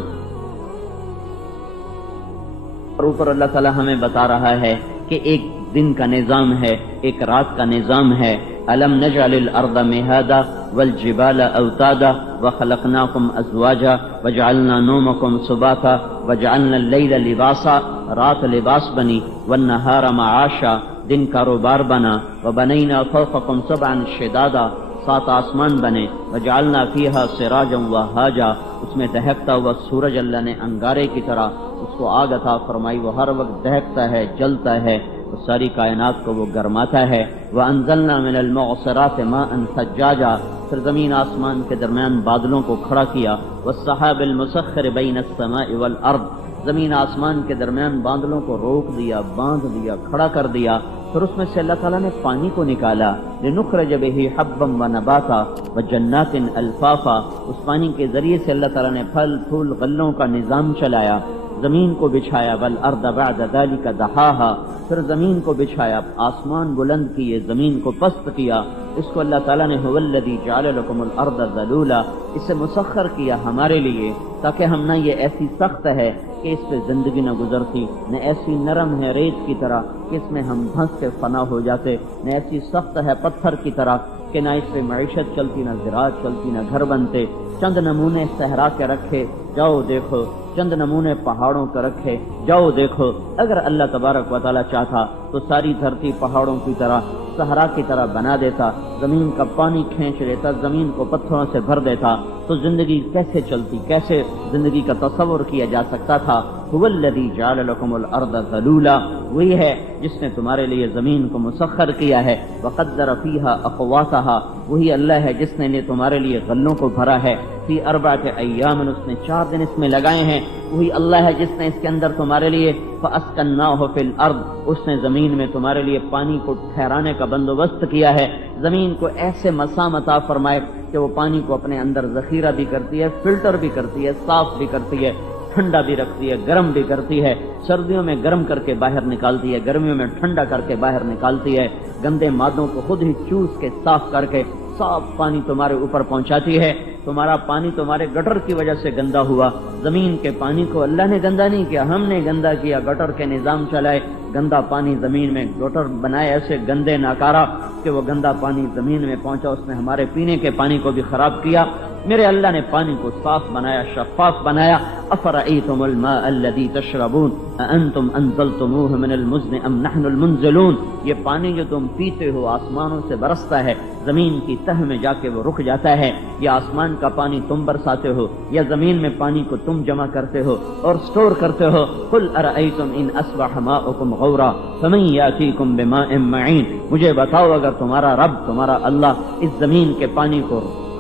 اور اوپر اللہ تعالیٰ ہمیں بتا رہا ہے کہ ایک دن کا نظام ہے، ایک رات کا نظام ہے۔ أَلَمْ نَجْعَلِ الْأَرْضَ مِهَادًا وَالْجِبَالَ أَوْتَادًا وَخَلَقْنَاكُمْ أَزْوَاجًا وَجَعَلْنَا نَوْمَكُمْ سُبَاتًا وَجَعَلْنَا اللَّيْلَ لِبَاسًا، رات لباس بنی، وَالنَّهَارَ مَعَاشًا، دن کاروبار بنا، وَبَنَيْنَا فَوْقَكُمْ سَبْعًا شِدَادًا، 7 آسمان بنے، وَجَعَلْنَا فِيهَا سِرَاجًا وَهَّاجًا، اس میں دہکتا ہوا سورج اللہ نے انگارے کی طرح اس کو آگ عطا فرمائی، وہ ہر وقت دہکتا ہے، جلتا ہے، وہ ساری کائنات کو وہ گرماتا ہے۔ وَأَنزَلْنَا مِنَ الْمُعْصِرَاتِ مَاءً ثَجَّاجًا، پھر زمین آسمان کے درمیان بادلوں کو کھڑا کیا، وَالسَّحَابِ الْمُسَخِّرِ بَيْنَ السَّمَاءِ وَالْأَرْضِ، زمین آسمان کے درمیان بادلوں کو روک دیا، باندھ دیا، کھڑا کر دیا، پھر اس میں سے اللہ تعالیٰ نے پانی کو نکالا، لِنُخْرِجَ بِهِ حَبًّا وَنَبَاتًا وَجَنَّاتٍ أَلْفَافًا، اس پانی کے ذریعے سے اللہ تعالیٰ نے پھل پھول غلوں کا نظام چلایا، زمین کو بچھایا، وَالْأَرْضَ بَعْدَ ذَلِكَ دَحَاهَا، پھر زمین کو بچھایا، آسمان بلند کیے، زمین کو پست کیا، اس کو اللہ تعالیٰ نے هُوَ الَّذِي جَعَلَ لَكُمُ الْأَرْضَ ذَلُولًا، اسے مسخر کیا ہمارے لیے تاکہ ہم نہ یہ ایسی سخت ہے کہ اس پہ زندگی نہ گزرتی، نہ ایسی نرم ہے ریت کی طرح کہ اس میں ہم دھنس کے فنا ہو جاتے، نہ ایسی سخت ہے پتھر کی طرح کہ نہ اس پہ معیشت چلتی، نہ زراعت چلتی، نہ گھر بنتے۔ چند نمونے صحرا کے رکھے، جاؤ دیکھو، چند نمونے پہاڑوں کے رکھے، جاؤ دیکھو۔ اگر اللہ تبارک و تعالیٰ چاہتا تو ساری دھرتی پہاڑوں کی طرح، صحرا کی طرح بنا دیتا، زمین کا پانی کھینچ لیتا، زمین کو پتھروں سے بھر دیتا، تو زندگی کیسے چلتی، کیسے زندگی کا تصور کیا جا سکتا تھا؟ هُوَ الَّذِي جَعَلَ لَكُمُ الْأَرْضَ ذَلُولًا، وہی ہے جس نے تمہارے لیے زمین کو مسخر کیا ہے، وَقَدَّرَ فِيهَا أَقْوَاتَهَا، وہی اللہ ہے جس نے تمہارے لیے غلوں کو بھرا ہے، فی 4 ایام، اس نے 4 دن اس میں لگائے ہیں، وہی اللہ ہے جس نے اس کے اندر تمہارے لیے فَأَسْكَنَّاهُ فِي الْأَرْضِ، اس نے زمین میں تمہارے لیے پانی کو ٹھہرانے کا بندوبست کیا ہے، زمین کو ایسے مسام عطا فرمائے کہ وہ پانی کو اپنے اندر ذخیرہ بھی کرتی ہے، فلٹر بھی کرتی ہے، صاف بھی کرتی ہے، ٹھنڈا بھی رکھتی ہے، گرم بھی کرتی ہے، سردیوں میں گرم کر کے باہر نکالتی ہے، گرمیوں میں ٹھنڈا کر کے باہر نکالتی ہے، گندے مادوں کو خود ہی چوس کے صاف کر کے صاف پانی تمہارے اوپر پہنچاتی ہے۔ تمہارا پانی تمہارے گٹر کی وجہ سے گندا ہوا، زمین کے پانی کو اللہ نے گندا نہیں کیا، ہم نے گندا کیا، گٹر کے نظام چلائے، گندا پانی زمین میں گٹر بنائے ایسے گندے ناکارہ کہ وہ گندا پانی زمین میں پہنچا، اس نے ہمارے پینے کے پانی کو بھی خراب کیا۔ میرے اللہ نے پانی کو صاف بنایا، شفاف بنایا۔ افرأیتم الماء الذی تشربون اانتم انزلتموه من المزن ام نحن المنزلون، یہ پانی جو تم پیتے ہو آسمانوں سے برستا ہے، زمین کی تہ میں جا کے وہ رک جاتا ہے، یا آسمان کا پانی تم برساتے ہو، یا زمین میں پانی کو تم جمع کرتے ہو اور سٹور کرتے ہو۔ قل ارأیتم ان اصبح ماؤکم غورا فمن یاتیکم بماء معین، مجھے بتاؤ اگر تمہارا رب، تمہارا اللہ اس زمین کے پانی کو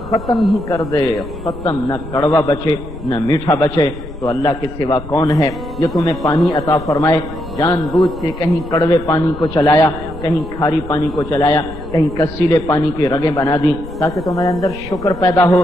ختم ہی کر دے، ختم، نہ کڑوا بچے نہ میٹھا بچے، تو اللہ کے سوا کون ہے جو تمہیں پانی عطا فرمائے؟ جان بوجھ کے کہیں کڑوے پانی کو چلایا، کہیں کھاری پانی کو چلایا، کہیں کسیلے پانی کی رگیں بنا دی تاکہ تمہارے اندر شکر پیدا ہو۔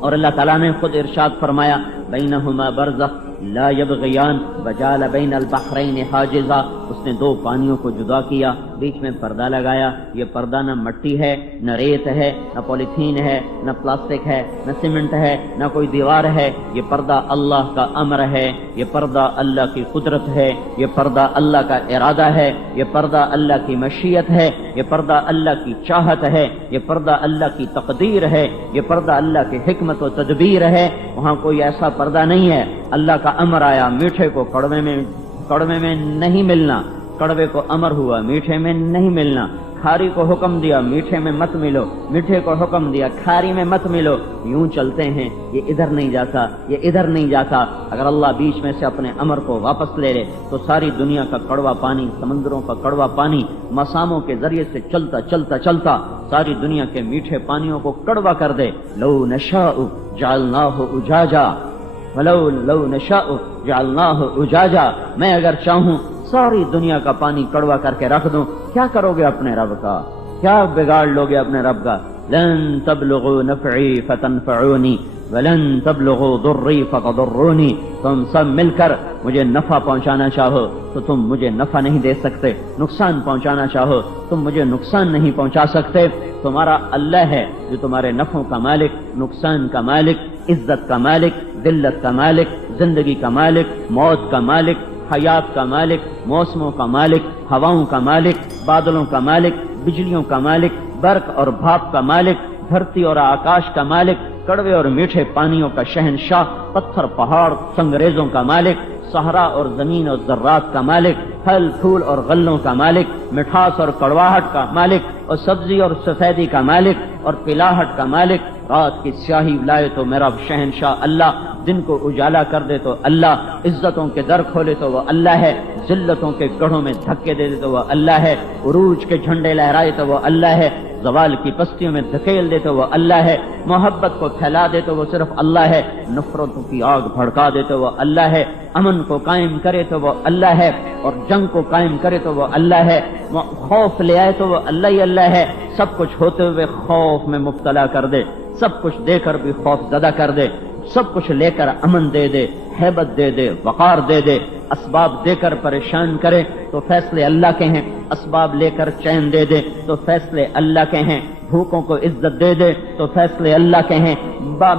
اور اللہ تعالیٰ نے خود ارشاد فرمایا بینہما برزخ لا یبغیان وجعل بین البحرین حاجزا، اس نے دو پانیوں کو جدا کیا، بیچ میں پردہ لگایا. یہ پردہ نہ مٹی ہے، نہ ریت ہے، نہ پولیتھین ہے، نہ پلاسٹک ہے، نہ سیمنٹ ہے، نہ کوئی دیوار ہے. یہ پردہ اللہ کا امر ہے، یہ پردہ اللہ کی قدرت ہے، یہ پردہ اللہ کا ارادہ ہے، یہ پردہ اللہ کی مشیت ہے، یہ پردہ اللہ کی چاہت ہے، یہ پردہ اللہ کی تقدیر ہے، یہ پردہ اللہ کی حکمت و تدبیر ہے. وہاں کوئی ایسا پردہ نہیں ہے. اللہ کا امر آیا، میٹھے کو کڑوے میں نہیں ملنا، کڑوے کو امر ہوا میٹھے میں نہیں ملنا. کھاری کو حکم دیا میٹھے میں مت ملو، میٹھے کو حکم دیا کھاری میں مت ملو. یوں چلتے ہیں، یہ ادھر نہیں جاتا، یہ ادھر نہیں جاتا. اگر اللہ بیچ میں سے اپنے امر کو واپس لے لے تو ساری دنیا کا کڑوا پانی، سمندروں کا کڑوا پانی مساموں کے ذریعے سے چلتا چلتا چلتا ساری دنیا کے میٹھے پانیوں کو کڑوا کر دے. لو نشاء جعلناہ اجاجا لو نشاء جعلناہ اجاجا. میں اگر چاہوں ساری دنیا کا پانی کڑوا کر کے رکھ دوں. کیا کرو گے اپنے رب کا؟ کیا بگاڑ لو گے اپنے رب کا؟ لن تبلغوا نفعی فتنفعونی ولن تبلغوا ضری فتضرونی. تم سب مل کر مجھے نفع پہنچانا چاہو تو تم مجھے نفع نہیں دے سکتے، نقصان پہنچانا چاہو تم مجھے نقصان نہیں پہنچا سکتے. تمہارا اللہ ہے جو تمہارے نفعوں کا مالک، نقصان کا مالک، عزت کا مالک، ذلت کا مالک، زندگی کا مالک، موت کا مالک، حیات کا مالک، موسموں کا مالک، ہواؤں کا مالک، بادلوں کا مالک، بجلیوں کا مالک، برق اور بھاپ کا مالک، دھرتی اور آکاش کا مالک، کڑوے اور میٹھے پانیوں کا شہنشاہ، پتھر پہاڑ سنگریزوں کا مالک، صحرا اور زمین اور ذرات کا مالک، پھل پھول اور غلوں کا مالک، مٹھاس اور کڑواہٹ کا مالک، اور سبزی اور سفیدی کا مالک، اور پلاہٹ کا مالک. رات کی سیاہی لائے تو میرا شہنشاہ اللہ، دن کو اجالا کر دے تو اللہ، عزتوں کے در کھولے تو وہ اللہ ہے، ذلتوں کے گڑھوں میں دھکے دے دے تو وہ اللہ ہے، عروج کے جھنڈے لہرائے تو وہ اللہ ہے، زوال کی پستیوں میں دھکیل دے تو وہ اللہ ہے، محبت کو پھیلا دے تو وہ صرف اللہ ہے، نفرتوں کی آگ بھڑکا دے تو وہ اللہ ہے، امن کو قائم کرے تو وہ اللہ ہے، اور جنگ کو قائم کرے تو وہ اللہ ہے، خوف لے آئے تو وہ اللہ ہی اللہ ہے. سب کچھ ہوتے ہوئے خوف میں مبتلا کر دے، سب کچھ دے کر بھی خوف زدہ کر دے، سب کچھ لے کر امن دے دے، ہیبت دے دے، وقار دے دے. اسباب دے کر پریشان کرے تو فیصلے اللہ کے ہیں، اسباب لے کر چین دے دے تو فیصلے اللہ کے ہیں. بھوکوں کو عزت دے دے تو فیصلے اللہ کے ہیں،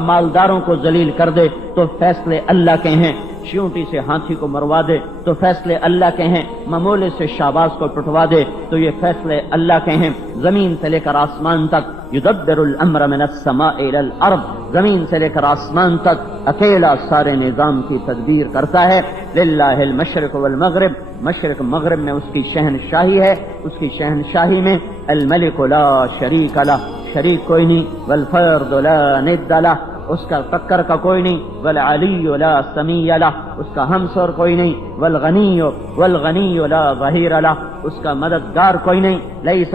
مالداروں کو ذلیل کر دے تو فیصلے اللہ کے ہیں. چیونٹی سے ہاتھی کو مروا دے تو فیصلے اللہ کے ہیں، ممولے سے شہباز کو ٹٹوا دے تو یہ فیصلے اللہ کے ہیں. زمین سے لے کر آسمان تک یدبر الامر من السماء الى الارض، زمین سے لے کر آسمان تک اکیلا سارے نظام کی تدبیر کرتا ہے. للہ المشرق والمغرب، مشرق مغرب میں اس کی شہنشاہی ہے، اس کی شہنشاہی میں الملک لا شریک لہ، شریک کوئی نہیں، والفرد لا ند لہ، اس کا ٹکر کا کوئی نہیں، والعلی لا سمیع لہ، اس کا ہمسر کوئی نہیں، والغنی لا ظہیر لہ، اس کا مددگار کوئی نہیں. لیس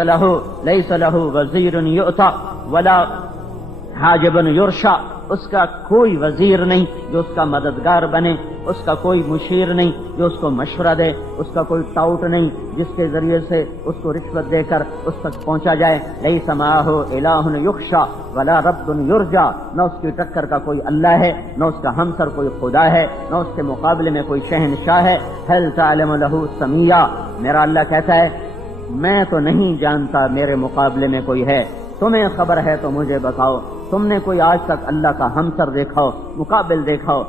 لہ وزیر یؤتی ولا حاجب یرشا، اس کا کوئی وزیر نہیں جو اس کا مددگار بنے، اس کا کوئی مشیر نہیں جو اس کو مشورہ دے، اس کا کوئی ٹاؤٹ نہیں جس کے ذریعے سے اس کو رشوت دے کر اس تک پہنچا جائے. لیس معہ الہ یخشی ولا رب یرجا، نہ اس کی ٹکر کا کوئی اللہ ہے، نہ اس کا ہمسر کوئی خدا ہے، نہ اس کے مقابلے میں کوئی شہنشاہ ہے. هل تعلم له سمیہ، میرا اللہ کہتا ہے میں تو نہیں جانتا میرے مقابلے میں کوئی ہے، تمہیں خبر ہے تو مجھے بتاؤ. تم نے کوئی آج تک اللہ کا ہمسر دیکھا ہو، مقابل دیکھا ہو،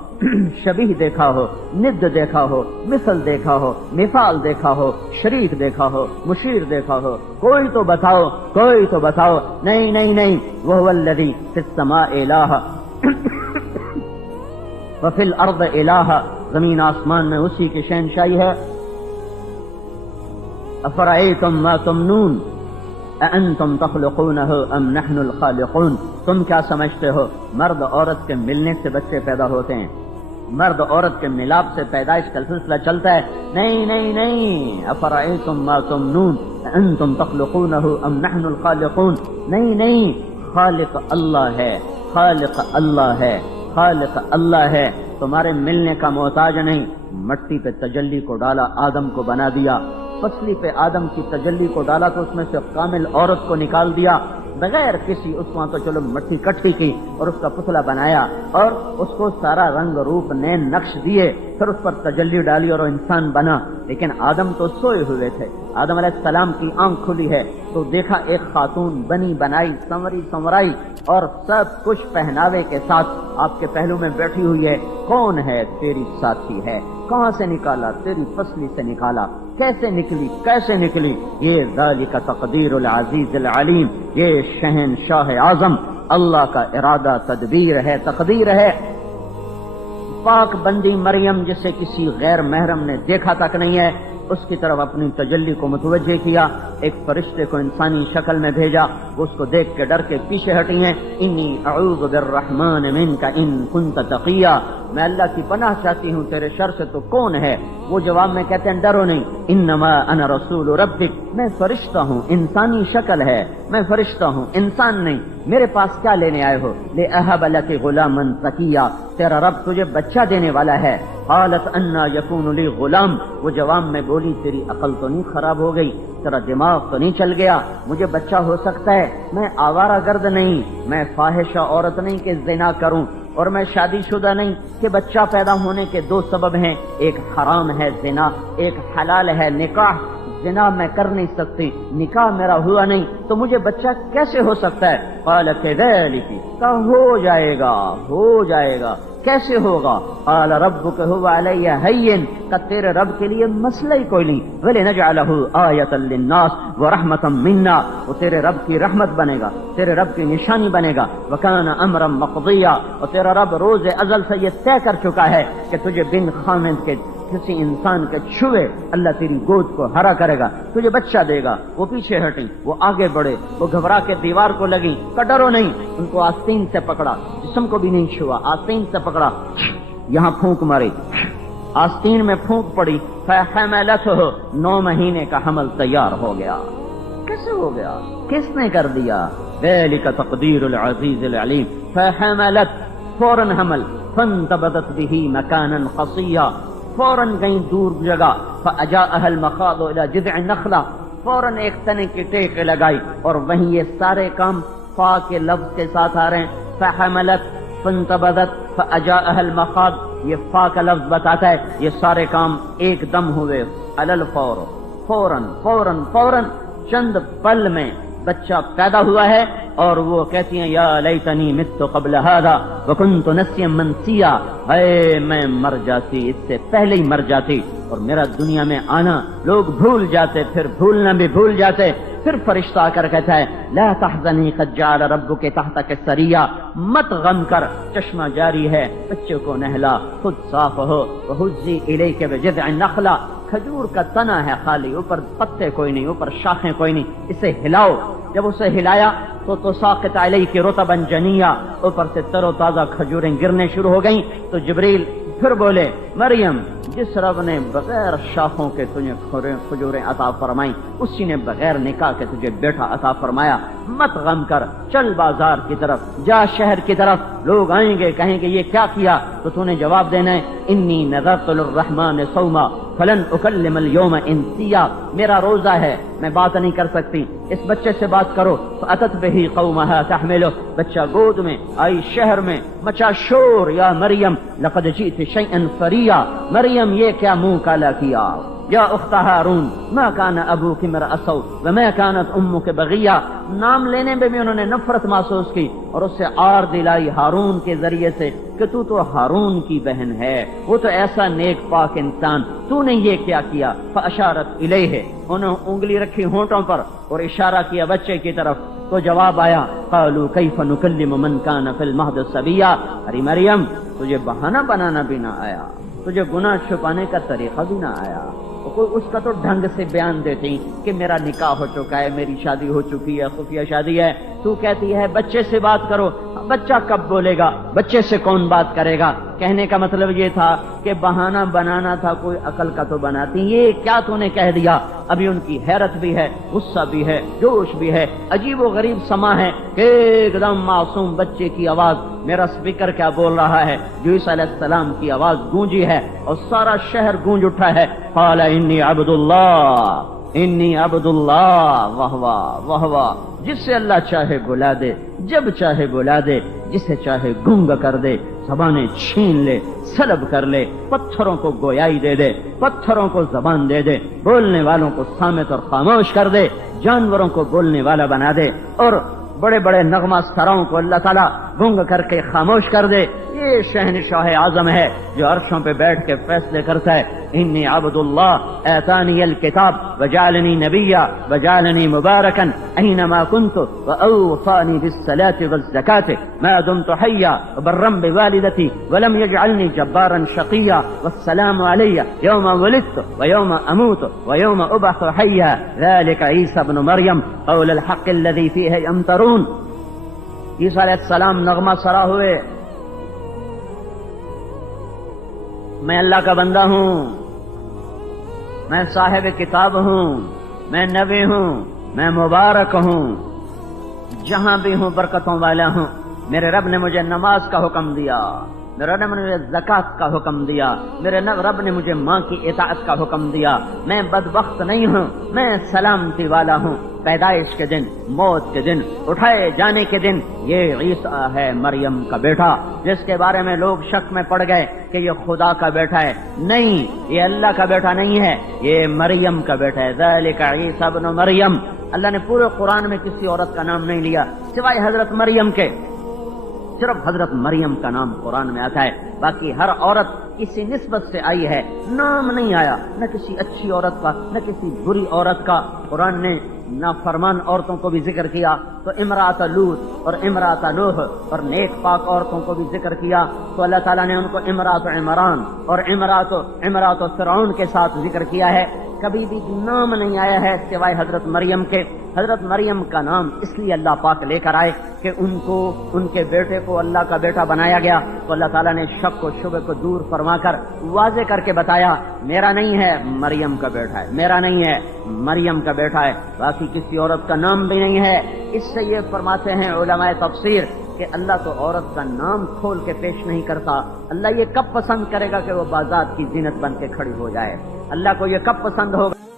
شبیہ دیکھا ہو، ند دیکھا ہو، مثل دیکھا ہو، مثال دیکھا ہو، شریک دیکھا ہو، مشیر دیکھا ہو؟ کوئی تو بتاؤ، کوئی تو بتاؤ. نہیں نہیں نہیں. وہو الذی فی السماء الہ وفی الارض الہ، زمین آسمان میں اسی کی شہنشاہی ہے. افرأیتم ما تمنون اَأَنْتُمْ تَخْلُقُونَهُ أَمْ نَحْنُ الْخَالِقُونَ، تم کیا سمجھتے ہو مرد عورت کے ملنے سے بچے پیدا ہوتے ہیں، مرد عورت کے ملاپ سے پیدائش کا سلسلہ چلتا ہے؟ نہیں نہیں نہیں. أَفَرَأَيْتُمْ مَا تُمْنُونَ أَأَنْتُمْ تَخْلُقُونَهُ أَمْ نَحْنُ الْخَالِقُونَ. نہیں نہیں، خالق اللہ ہے، خالق اللہ ہے، خالق اللہ ہے. تمہارے ملنے کا محتاج نہیں. مٹی پہ تجلی کو ڈالا، آدم کو بنا دیا، پسلی پہ آدم کی تجلی کو ڈالا تو اس میں سے کامل عورت کو نکال دیا بغیر کسی، اس وہاں تو چلو مٹی کٹھی کی اور اس کا پتلا بنایا اور اس کو سارا رنگ روپ نئے نقش دیے، پھر اس پر تجلی ڈالی اور وہ انسان بنا۔ لیکن آدم تو سوئے ہوئے تھے، آدم علیہ السلام کی آنکھ کھلی ہے تو دیکھا ایک خاتون بنی بنائی سنورائی اور سب کچھ پہناوے کے ساتھ آپ کے پہلو میں بیٹھی ہوئی ہے۔ کون ہے؟ تیری ساتھی ہے۔ کہاں سے نکالا؟ تیری پسلی سے نکالا۔ کیسے نکلی؟ کیسے نکلی؟ یہ ذالک تقدیر العزیز العلیم، یہ شہنشاہ اعظم اللہ کا ارادہ، تدبیر ہے، تقدیر ہے۔ پاک بندی مریم جسے کسی غیر محرم نے دیکھا تک نہیں ہے، اس کی طرف اپنی تجلی کو متوجہ کیا، ایک فرشتے کو انسانی شکل میں بھیجا، وہ اس کو دیکھ کے ڈر کے پیچھے ہٹی ہیں۔ انی اعوذ بالرحمن منک ان کنت تقیا، میں اللہ کی پناہ چاہتی ہوں تیرے شر سے، تو کون ہے؟ وہ جواب میں کہتے ہیں ڈرو نہیں، انما انا رسول ربک، میں فرشتہ ہوں، انسانی شکل ہے، میں فرشتہ ہوں، انسان نہیں، میرے پاس کیا لینے آئے ہو؟ لأہب لک غلاما زکیا، تیرا رب تجھے بچہ دینے والا ہے۔ قالت انا یکون لی غلام، وہ جواب میں بولی تیری عقل تو نہیں خراب ہو گئی، تیرا دماغ تو نہیں چل گیا، مجھے بچہ ہو سکتا ہے، میں آوارہ گرد نہیں، میں فاحشہ عورت نہیں کہ زنا کروں، اور میں شادی شدہ نہیں کہ بچہ پیدا ہونے کے دو سبب ہیں، ایک حرام ہے زنا، ایک حلال ہے نکاح۔ زنا میں کر نہیں سکتی، نکاح میرا ہوا نہیں، تو مجھے بچہ کیسے ہو سکتا ہے؟ قال کذالک، کہ ہو جائے گا، ہو جائے گا، کیسے ہوگا؟ قال ربک هو علی ہین، کہ تیرے رب کے لیے مسئلہ ہی کوئی نہیں، ولنجعلہ آیۃ للناس ورحمۃ منا، وہ تیرے رب کی رحمت بنے گا، تیرے رب کی نشانی بنے گا، وکان امرا مقضیا، اور تیرا رب روز ازل سے یہ طے کر چکا ہے کہ تجھے بن خامد کے کسی انسان کے چھوئے اللہ تیری گود کو ہرا کرے گا، تجھے بچہ دے گا۔ وہ پیچھے ہٹیں، وہ آگے بڑھے، وہ گھبرا کے دیوار کو لگی، کہ ڈرو نہیں، ان کو آستین سے پکڑا، جسم کو بھی نہیں چھوا، آستین سے پکڑا، یہاں پھونک ماری، آستین میں پھونک پڑی، فحملتہ، 9 مہینے کا حمل تیار ہو گیا۔ کیسے ہو گیا؟ کس نے کر دیا؟ ذالک تقدیر العزیز العلیم۔ فحملت، فوراً حمل، فانتبذت به مکانا قصیا، فوراً گئی دور جگہ، فاجاءها المخاض الى جذع النخلہ، فوراً ایک تنے کی ٹیک لگائی، اور وہیں یہ سارے کام فا کے لفظ کے ساتھ آ رہے ہیں، فحملت، فانتبذت، فاجاءها المخاض، یہ فا کا لفظ بتاتا ہے یہ سارے کام ایک دم ہوئے، علی الفور، فوراً فوراً فوراً، چند پل میں بچہ پیدا ہوا ہے، اور وہ کہتی ہیں یا لیتنی مت قبل هذا وکنت نسیا منسیا، اے میں مر جاتی، اس سے پہلے ہی مر جاتی، اور میرا دنیا میں آنا لوگ بھول جاتے، پھر بھولنا بھی بھول جاتے۔ پھر فرشتہ آ کر کہتا ہے لا تحزنی قد جعل ربک تحتک سریا، مت غم کر، چشمہ جاری ہے، بچے کو نہلا، خود صاف ہو، وہزی الیک بجذع النخلہ، کھجور کا تنا ہے خالی، اوپر پتے کوئی نہیں، اوپر شاخیں کوئی نہیں، اسے ہلاؤ۔ جب اسے ہلایا تو ساقط علیک رطبا جنیا، اوپر سے تر و تازہ کھجوریں گرنے شروع ہو گئیں۔ تو جبریل پھر بولے مریم، جس رب نے بغیر شاخوں کے تجھے کھجوریں عطا فرمائیں، اسی نے بغیر نکاح کے تجھے بیٹا عطا فرمایا، مت غم کر، چل بازار کی طرف، جا شہر کی طرف، لوگ آئیں گے کہیں گے یہ کیا کیا، تو تو نے جواب دینا ہے انی نذرت للرحمن صوما فلن اکلم اليوم انسیا، میرا روزہ ہے، میں بات نہیں کر سکتی، اس بچے سے بات کرو۔ فاتت به قومها تحمله، بچہ گود میں آئی، شہر میں مچا شور، یا مریم لقد جئت شیئا فریا، مریم یہ کیا منہ کالا کیا، یا اخت ہارون ما کان ابوک امرأ سوء وما کانت امک بغیا، نام لینے میں بھی انہوں نے نفرت محسوس کی، اور اس سے آر دلائی ہارون کے ذریعے سے کہ تو ہارون کی بہن ہے، وہ تو ایسا نیک پاک انسان، تو نے یہ کیا کیا؟ فاشارت الیہ، انہوں انگلی رکھی ہونٹوں پر اور اشارہ کیا بچے کی طرف، تو جواب آیا قالوا کیف نکلم من کان فی المہد صبیا، ارے مریم تجھے بہانہ بنانا بھی نہ آیا، تجھے گناہ چھپانے کا طریقہ بھی نہ آیا، کوئی اس کا تو ڈھنگ سے بیان دیتی کہ میرا نکاح ہو چکا ہے، میری شادی ہو چکی ہے، خفیہ شادی ہے، تو کہتی ہے بچے سے بات کرو، بچہ کب بولے گا، بچے سے کون بات کرے گا؟ کہنے کا مطلب یہ تھا کہ بہانہ بنانا تھا، کوئی عقل کا تو بناتی، یہ کیا تو نے کہہ دیا؟ ابھی ان کی حیرت بھی ہے، غصہ بھی ہے، جوش بھی ہے، عجیب و غریب سما ہے کہ ایک دم معصوم بچے کی آواز، میرا اسپیکر کیا بول رہا ہے، جو عیسیٰ علیہ السلام کی آواز گونجی ہے اور سارا شہر گونج اٹھا ہے، قال انی عبد اللہ، انی عبد اللہ، واہ واہ واہ واہ، جس سے اللہ چاہے بلا دے، جب چاہے بلا دے، جسے چاہے گنگ کر دے، زبانیں چھین لے، سلب کر لے، پتھروں کو گویائی دے دے، پتھروں کو زبان دے دے، بولنے والوں کو صامت اور خاموش کر دے، جانوروں کو بولنے والا بنا دے، اور بڑے بڑے نغمہ سراؤں کو اللہ تعالیٰ گنگ کر کے خاموش کر دے۔ یہ شہنشاہ اعظم ہے جو عرشوں پہ بیٹھ کے فیصلے کرتا ہے۔ انی عبد اللہ آتانی الکتاب وجعلنی نبیا وجعلنی مبارکا اینما کنت واوصانی بالصلاة والزکاة ما دمت حیا وبرا بوالدتی ولم یجعلنی جبارا شقیا والسلام علی یوم ولدت ویوم اموت ویوم ابعث حیا ذلك عیسی بن مریم قول الحق الذی فیہ یمترون۔ عیسیٰ علیہ السلام نغمہ سرا ہوئے، میں اللہ کا بندہ ہوں، میں صاحب کتاب ہوں، میں نبی ہوں، میں مبارک ہوں، جہاں بھی ہوں برکتوں والا ہوں۔ میرے رب نے مجھے نماز کا حکم دیا، میرے رب نے مجھے زکوٰۃ کا حکم دیا، میرے رب نے مجھے ماں کی اطاعت کا حکم دیا۔ میں بدبخت نہیں ہوں، میں سلامتی والا ہوں۔ پیدائش کے دن، موت کے دن، اٹھائے جانے کے دن، یہ عیسیٰ ہے مریم کا بیٹا، جس کے بارے میں لوگ شک میں پڑ گئے کہ یہ خدا کا بیٹا ہے۔ نہیں، یہ اللہ کا بیٹا نہیں ہے، یہ مریم کا بیٹا ہے۔ ذالک عیسی ابن مریم۔ اللہ نے پورے قرآن میں کسی عورت کا نام نہیں لیا سوائے حضرت مریم کے، صرف حضرت مریم کا نام قرآن میں آتا ہے، باقی ہر عورت کسی نسبت سے آئی ہے، نام نہیں آیا، نہ کسی اچھی عورت کا نہ کسی بری عورت کا۔ قرآن نے نافرمان عورتوں کو بھی ذکر کیا تو امرأۃ لوط اور امرأۃ نوح اور نیک پاک عورتوں کو بھی ذکر کیا تو اللہ تعالیٰ نے ان کو امرأۃ عمران اور امرأۃ فرعون کے ساتھ ذکر کیا ہے۔ کبھی بھی نام نہیں آیا ہے سوائے حضرت مریم کے۔ حضرت مریم کا نام اس لیے اللہ پاک لے کر آئے کہ ان کو، ان کے بیٹے کو اللہ کا بیٹا بنایا گیا تو اللہ تعالیٰ نے شک و شبہ کو دور فرما کر واضح کر کے بتایا میرا نہیں ہے، مریم کا بیٹا ہے، میرا نہیں ہے، مریم کا بیٹا ہے، باقی کسی عورت کا نام بھی نہیں ہے۔ اس سے یہ فرماتے ہیں علماء تفسیر کہ اللہ تو عورت کا نام کھول کے پیش نہیں کرتا، اللہ یہ کب پسند کرے گا کہ وہ بازار کی زینت بن کے کھڑی ہو جائے، اللہ کو یہ کب پسند ہوگا